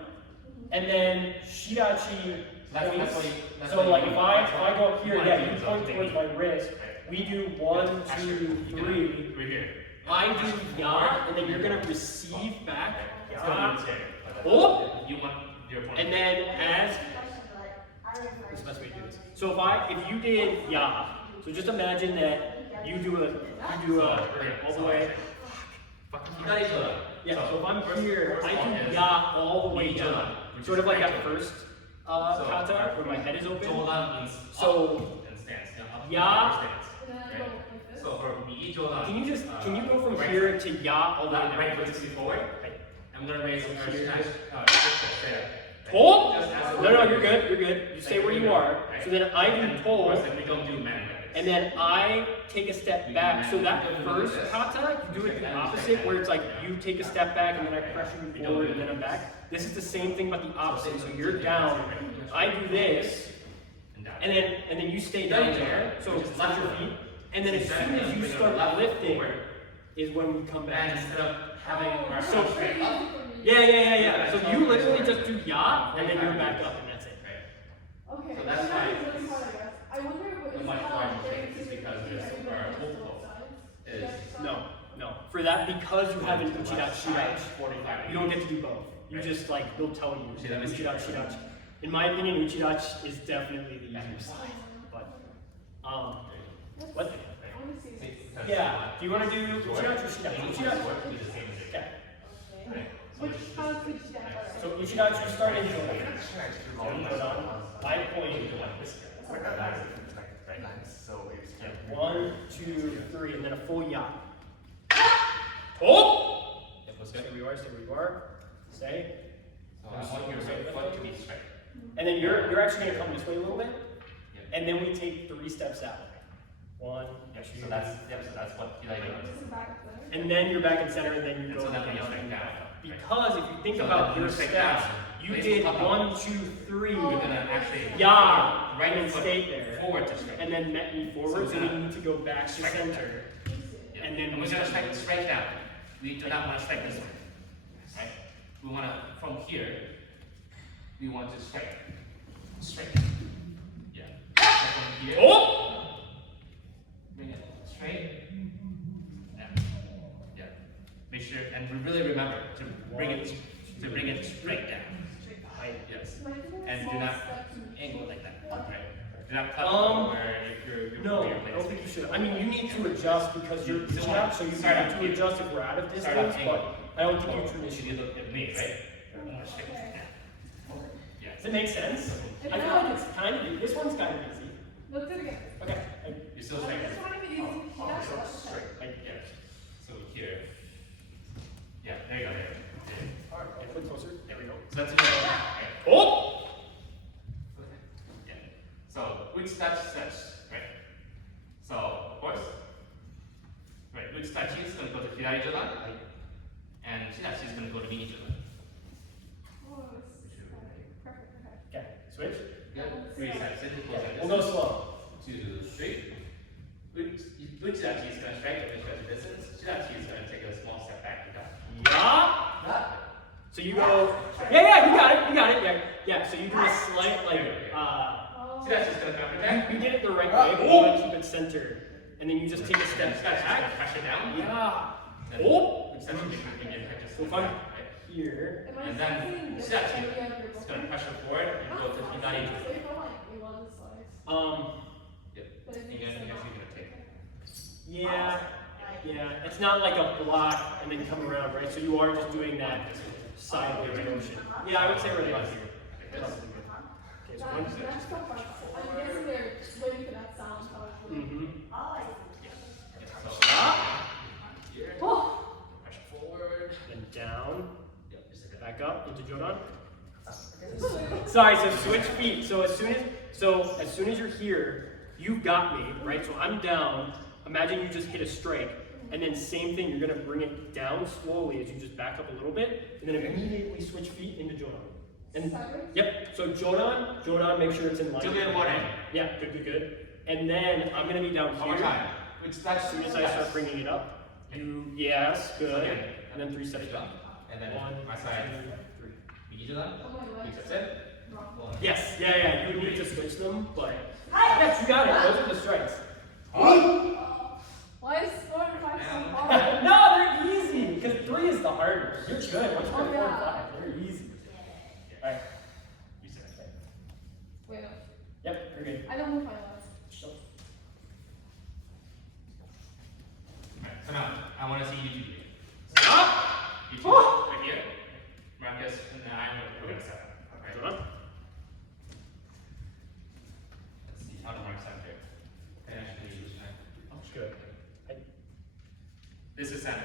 and then Shidachi That's points. what you- that's So what you like want. if I go up here, You want yeah, to you do point something. towards my wrist, Right. We do 1, 2, 3. We're here. I do ya, and then you're gonna receive back It's gonna ya. be scary. Oh! You want your opponent. And then as What's the best way to do this? So if you did ya, so just imagine that you do all the way. Hikari Jodan. Yeah, so if I'm here, I do ya all the way down. Sort of like that first kata where my head is open. Jodan means So, up and stance. Up ya. stance. And then I go like this. So for Migi Jodan. Can you go from here to ya all the way That down? right foot is forward. I'm gonna raise your Here. straight. Pull? Just as a- No, you're good, you're good. You stay where you are. So then I do pull, We don't do man like this. and then I take a step back. So that first kata, you do it the opposite, where it's like you take a step back, and then I pressure you forward, and then I'm back. This is the same thing, but the opposite. So you're down, I do this, And down. and then you stay down there. So lift your feet, and then as soon as you start lifting, is when we come And back. instead of having our So- foot straight up, Yeah. So you literally just do ya, and then you're back up, and that's it. Okay, So that's that why is really hard, I guess. I wonder what the is much how larger getting thing is to because the there's feet, our are you doing multiple both sides? is- Yes. No. For that, because you have an uchidachi shidachi, 45. you don't get to do both. You just like, they'll tell you. See, that makes Uchidachi shidachi. In my opinion, uchidachi is definitely the easier side. But, what? I wanna see this. Yeah, do you want to do uchidachi or shidachi? Uchidachi. Okay. Which how did you get So uchidachi, you start in Jodan. I point. One, two, three, and then a full ya. Oh! Stay where you are, stay where you are. Stay. So I want your foot to be straight. And then you're actually gonna come this way a little bit. And then we take 3 steps out. 1, Yep, 2, so that's what Hikari Jodan This is. is back there. and then you're back in center, and then you And go so then when you down. straight down. Because if you think So about then your you straight steps, down, you place did the top 1, 2, 3, You're gonna actually ya, right and foot stay there, forward to straight. and then met me forward, so we need to go back to Straight. center. Yeah. And then we're we gonna start- strike down. We do not want to strike this way. Right? We want to, from here, we want to strike. Straight. Yeah. So from here, Oh! bring it straight. Yeah. Make sure, and really remember to bring it straight down. Right? Yes. And do not angle like that. Right? Do not cut where you're No, your I place. don't think you should. I mean, you need to adjust because you're uchidachi, so you need to adjust if we're out of Start off distance, angle. but I don't think you Or traditionally. you look at me, right? I'm gonna straight down. Yeah. Does it make sense? I feel like it's kind of, this one's kind of easy. Let's do it again. Okay. You're still straight. This one if it is, that's okay. Like, Yeah. So here. Yeah, there you go. There. okay, foot closer. There we go. So that's it. Oh! Yeah. So which steps, right? So of course, right, which Shidachi is going to go to Hikari Jodan, and Shidachi is going to go to Mini Jodan. Oh, this is perfect, okay. Okay, switch. Yeah. 3 steps in, goes like this. We'll go slow. 2, 3. Which Shidachi is going to strike at the distance. Shidachi is going to take a small step back to down. Yeah. So you go. Yeah, you got it. Yeah. So you do a slight Oh. Shidachi is going to counter attack. you did it the right way, but you want to keep it centered, and then you just take a step Shidachi is going back. to pressure down. Yeah. And Oh. Which Shidachi is going to get just So if like I'm that, right? here, Am I And then sensing this Shidachi area of your is body? going to pressure forward and go to Hikari So Jodan. you feel like you want this slice, Yep. but it And makes you're it going not. to take. yeah. It's not like a block and then come around, right? So you are just doing that sideways motion. Yeah, I would say we're about here. Probably good. Okay, so one. That's so fun. I'm guessing they're waiting for that sound probably. Mm-hmm. Here, Oh! pressure forward. Then down, Yep, just like that. back up into Jodan. Sorry, so switch feet. So as soon as you're here, you got me, right? So I'm down. Imagine you just hit a strike, and then same thing. You're gonna bring it down slowly as you just back up a little bit, and then immediately switch feet into Jodan. And Sideways? yep. So Jodan, make sure it's in line. Still good, one end. Yeah, good. And then I'm gonna be down One more here. time. Which that's As soon as I start bringing it up, yes, good. Okay. And then 3 steps back. And then 1, my side. 2, 3. Migi Jodan. Oh my 3 legs. steps in. Wrong. One. Yes, yeah. You would need to switch them, but yes, you got it. Those are the strikes. Why is 4 and 5 so hard? No, they're easy. Because 3 is the hardest. You're good. Once you Oh, get 4 and yeah. 5, they're easy. Alright. Reset. Wait, no. Yep, you're good. I don't move my legs. So, Alright, so now I want to see you two. Stop! You two right here. Marcus and we're gonna set up. Okay. hold on. Let's see how to mark center. Can I actually use my That's good. This is center.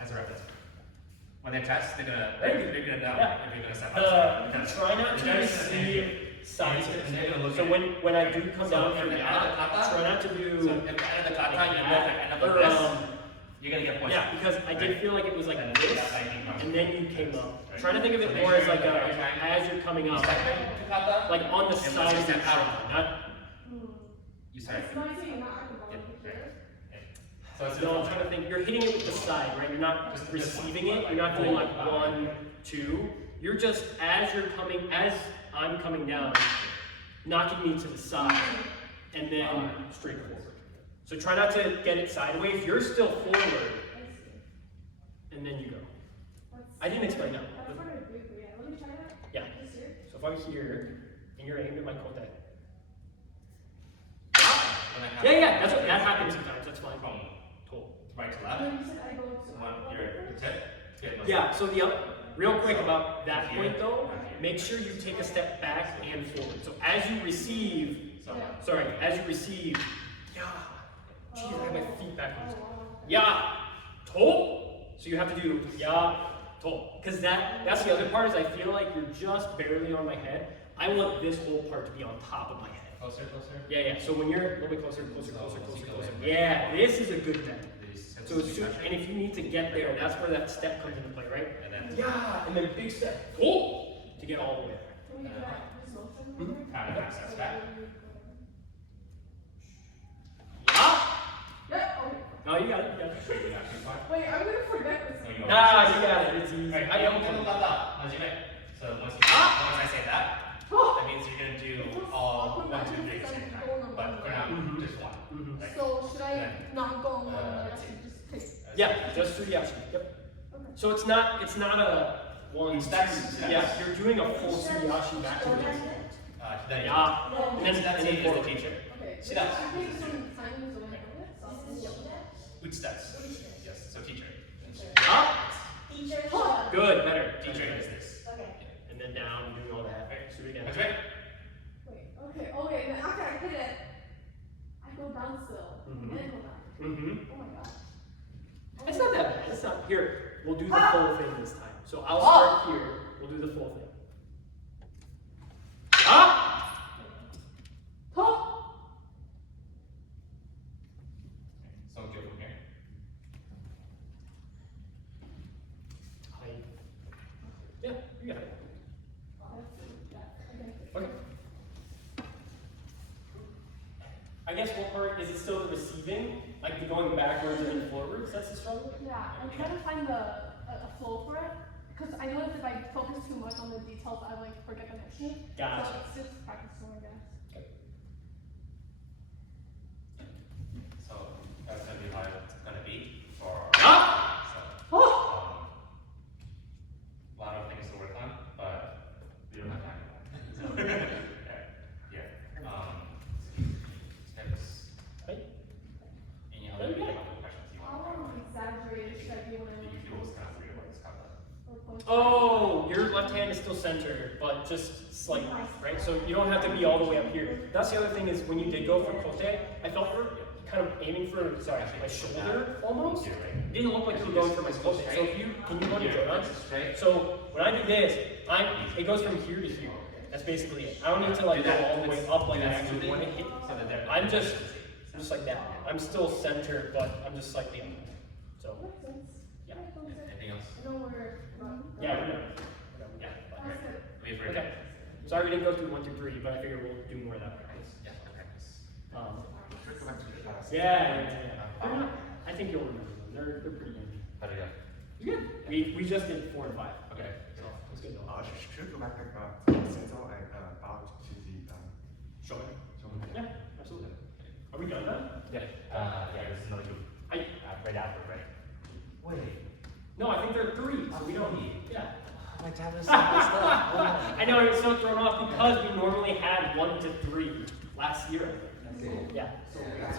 As a reference. When they test, they're gonna down Yeah. if you're gonna set up. Try not to receive sides. So when I do come down from the try not to do. So if the end of the kata, you go like end up Or, like this, you're gonna get points. yeah, because I did feel like it was like this, and then you came up. Try to think of it more as like as you're coming up, like on the side of your shot, not. You start. It's nice that you're not at the bottom of the chair. So it's No, I'm trying to think. You're hitting it with the side, right? You're not just receiving it. You're not doing like 1, 2. You're just as I'm coming down, knocking me to the side, and then straight forward. So try not to get it sideways. You're still forward, I see. and then you go. That's- I didn't explain that. That's what I do, but yeah, let me try that. Yeah. This here. So if I'm here, and you're aimed at my kote. Yeah, that's what that happens sometimes. That's fine. From Cool. right to And left. then you said I go to One, your tip. Yeah. So real quick about that point though, make sure you take a step back and forward. So as you receive, as you receive, yeah. Jeez, I have my feet backwards. Yeah, to. So you have to do yeah, to. Because that's the other part is I feel like you're just barely on my head. I want this whole part to be on top of my head. Closer. Yeah. So when you're a little bit closer. Yeah, this is a good bend. So it's and if you need to get there, that's where that step comes into play, right? And then Yeah, and then big step, oh, to get all the way there. Can we do that? This motion? Mhm. kind of half steps back. Yeah. Yeah, oh, No, you got it. Should we actually start? wait, I'm gonna forget this. No, you go. Nah, you got it. It's easy. Alright, I don't So once I say that, Oh. that means you're gonna do all 1, 2, 3 at the same time. But for now, Mhm. just one. Mhm. Right? So should I not go on one and just take? Yeah, just 3 action. Yep. Okay. So it's not a one. Steps. Yeah, you're doing a full Tsuyashi back to the Then yeah. No. And then that's and then is the forward. teacher. Okay. Sit down. I think some timings when I do it, so I'll just yell that. Which steps? Yes, so teacher. Up. Teacher, shut Oh. up. Good, better. Teacher is this. Okay. And then down, doing all that. So again. Which way? Wait, okay, and then after I hit it, I go down still, Mhm. and then go back. Mm-hmm. Oh my god. It's not that bad. It's not. Here, we'll do the full thing this time. So I'll start here. We'll do the full thing. Up. Oh! So go from here. Height. Yeah, you got it. Okay. I guess what part is it still the receiving? Like the going backwards and then forwards? That's the struggle? Yeah, I'm trying to find a flow for it, because I know if I focus too much on the details, I like forget the technique. Gotcha. So it's just practicing, I guess. So that's gonna be how it's gonna be for Up. so, Oh! a lot of things to work on, but we don't have time for that. So yeah. Steps. Right. Any other questions you How want to exaggerated should I be when I You feel it's kind of weird when it's kind of or close? Oh, your left hand is still centered, but just slightly, right? So you don't have to be all the way up here. That's the other thing is when you did go for kote, I felt you were kind of aiming for, my shoulder almost. It didn't look like you were going for my kote. So if you, can you go to Jodan? straight. So when I do this, it goes from here to here. That's basically it. I don't need to like go all the way up like I actually want to hit. I'm just like that. I'm still centered, but I'm just slightly up. So, Makes sense. Yeah. Anything else? I know we're. yeah, we know. Yeah. That's good. Wait for Okay. Sorry we didn't go through 1, 2, 3, but I figure we'll do more of that practice. Yeah, the practice. Yeah. They're not- I think you'll remember them. They're pretty easy. How'd it go? You're good. We just did 4 and 5. Okay. So it's good though. Should we go back since I bowed to the Shoulder. shoulder? Yeah, absolutely. Are we done now? Yeah, there's another group. I, Right after, right? Wait. no, I think there are 3, so we don't three. yeah. My tablet's so messed up. Hold on. I know, I was so thrown off because we normally had 1 to 3 last year. That's it. Yeah. So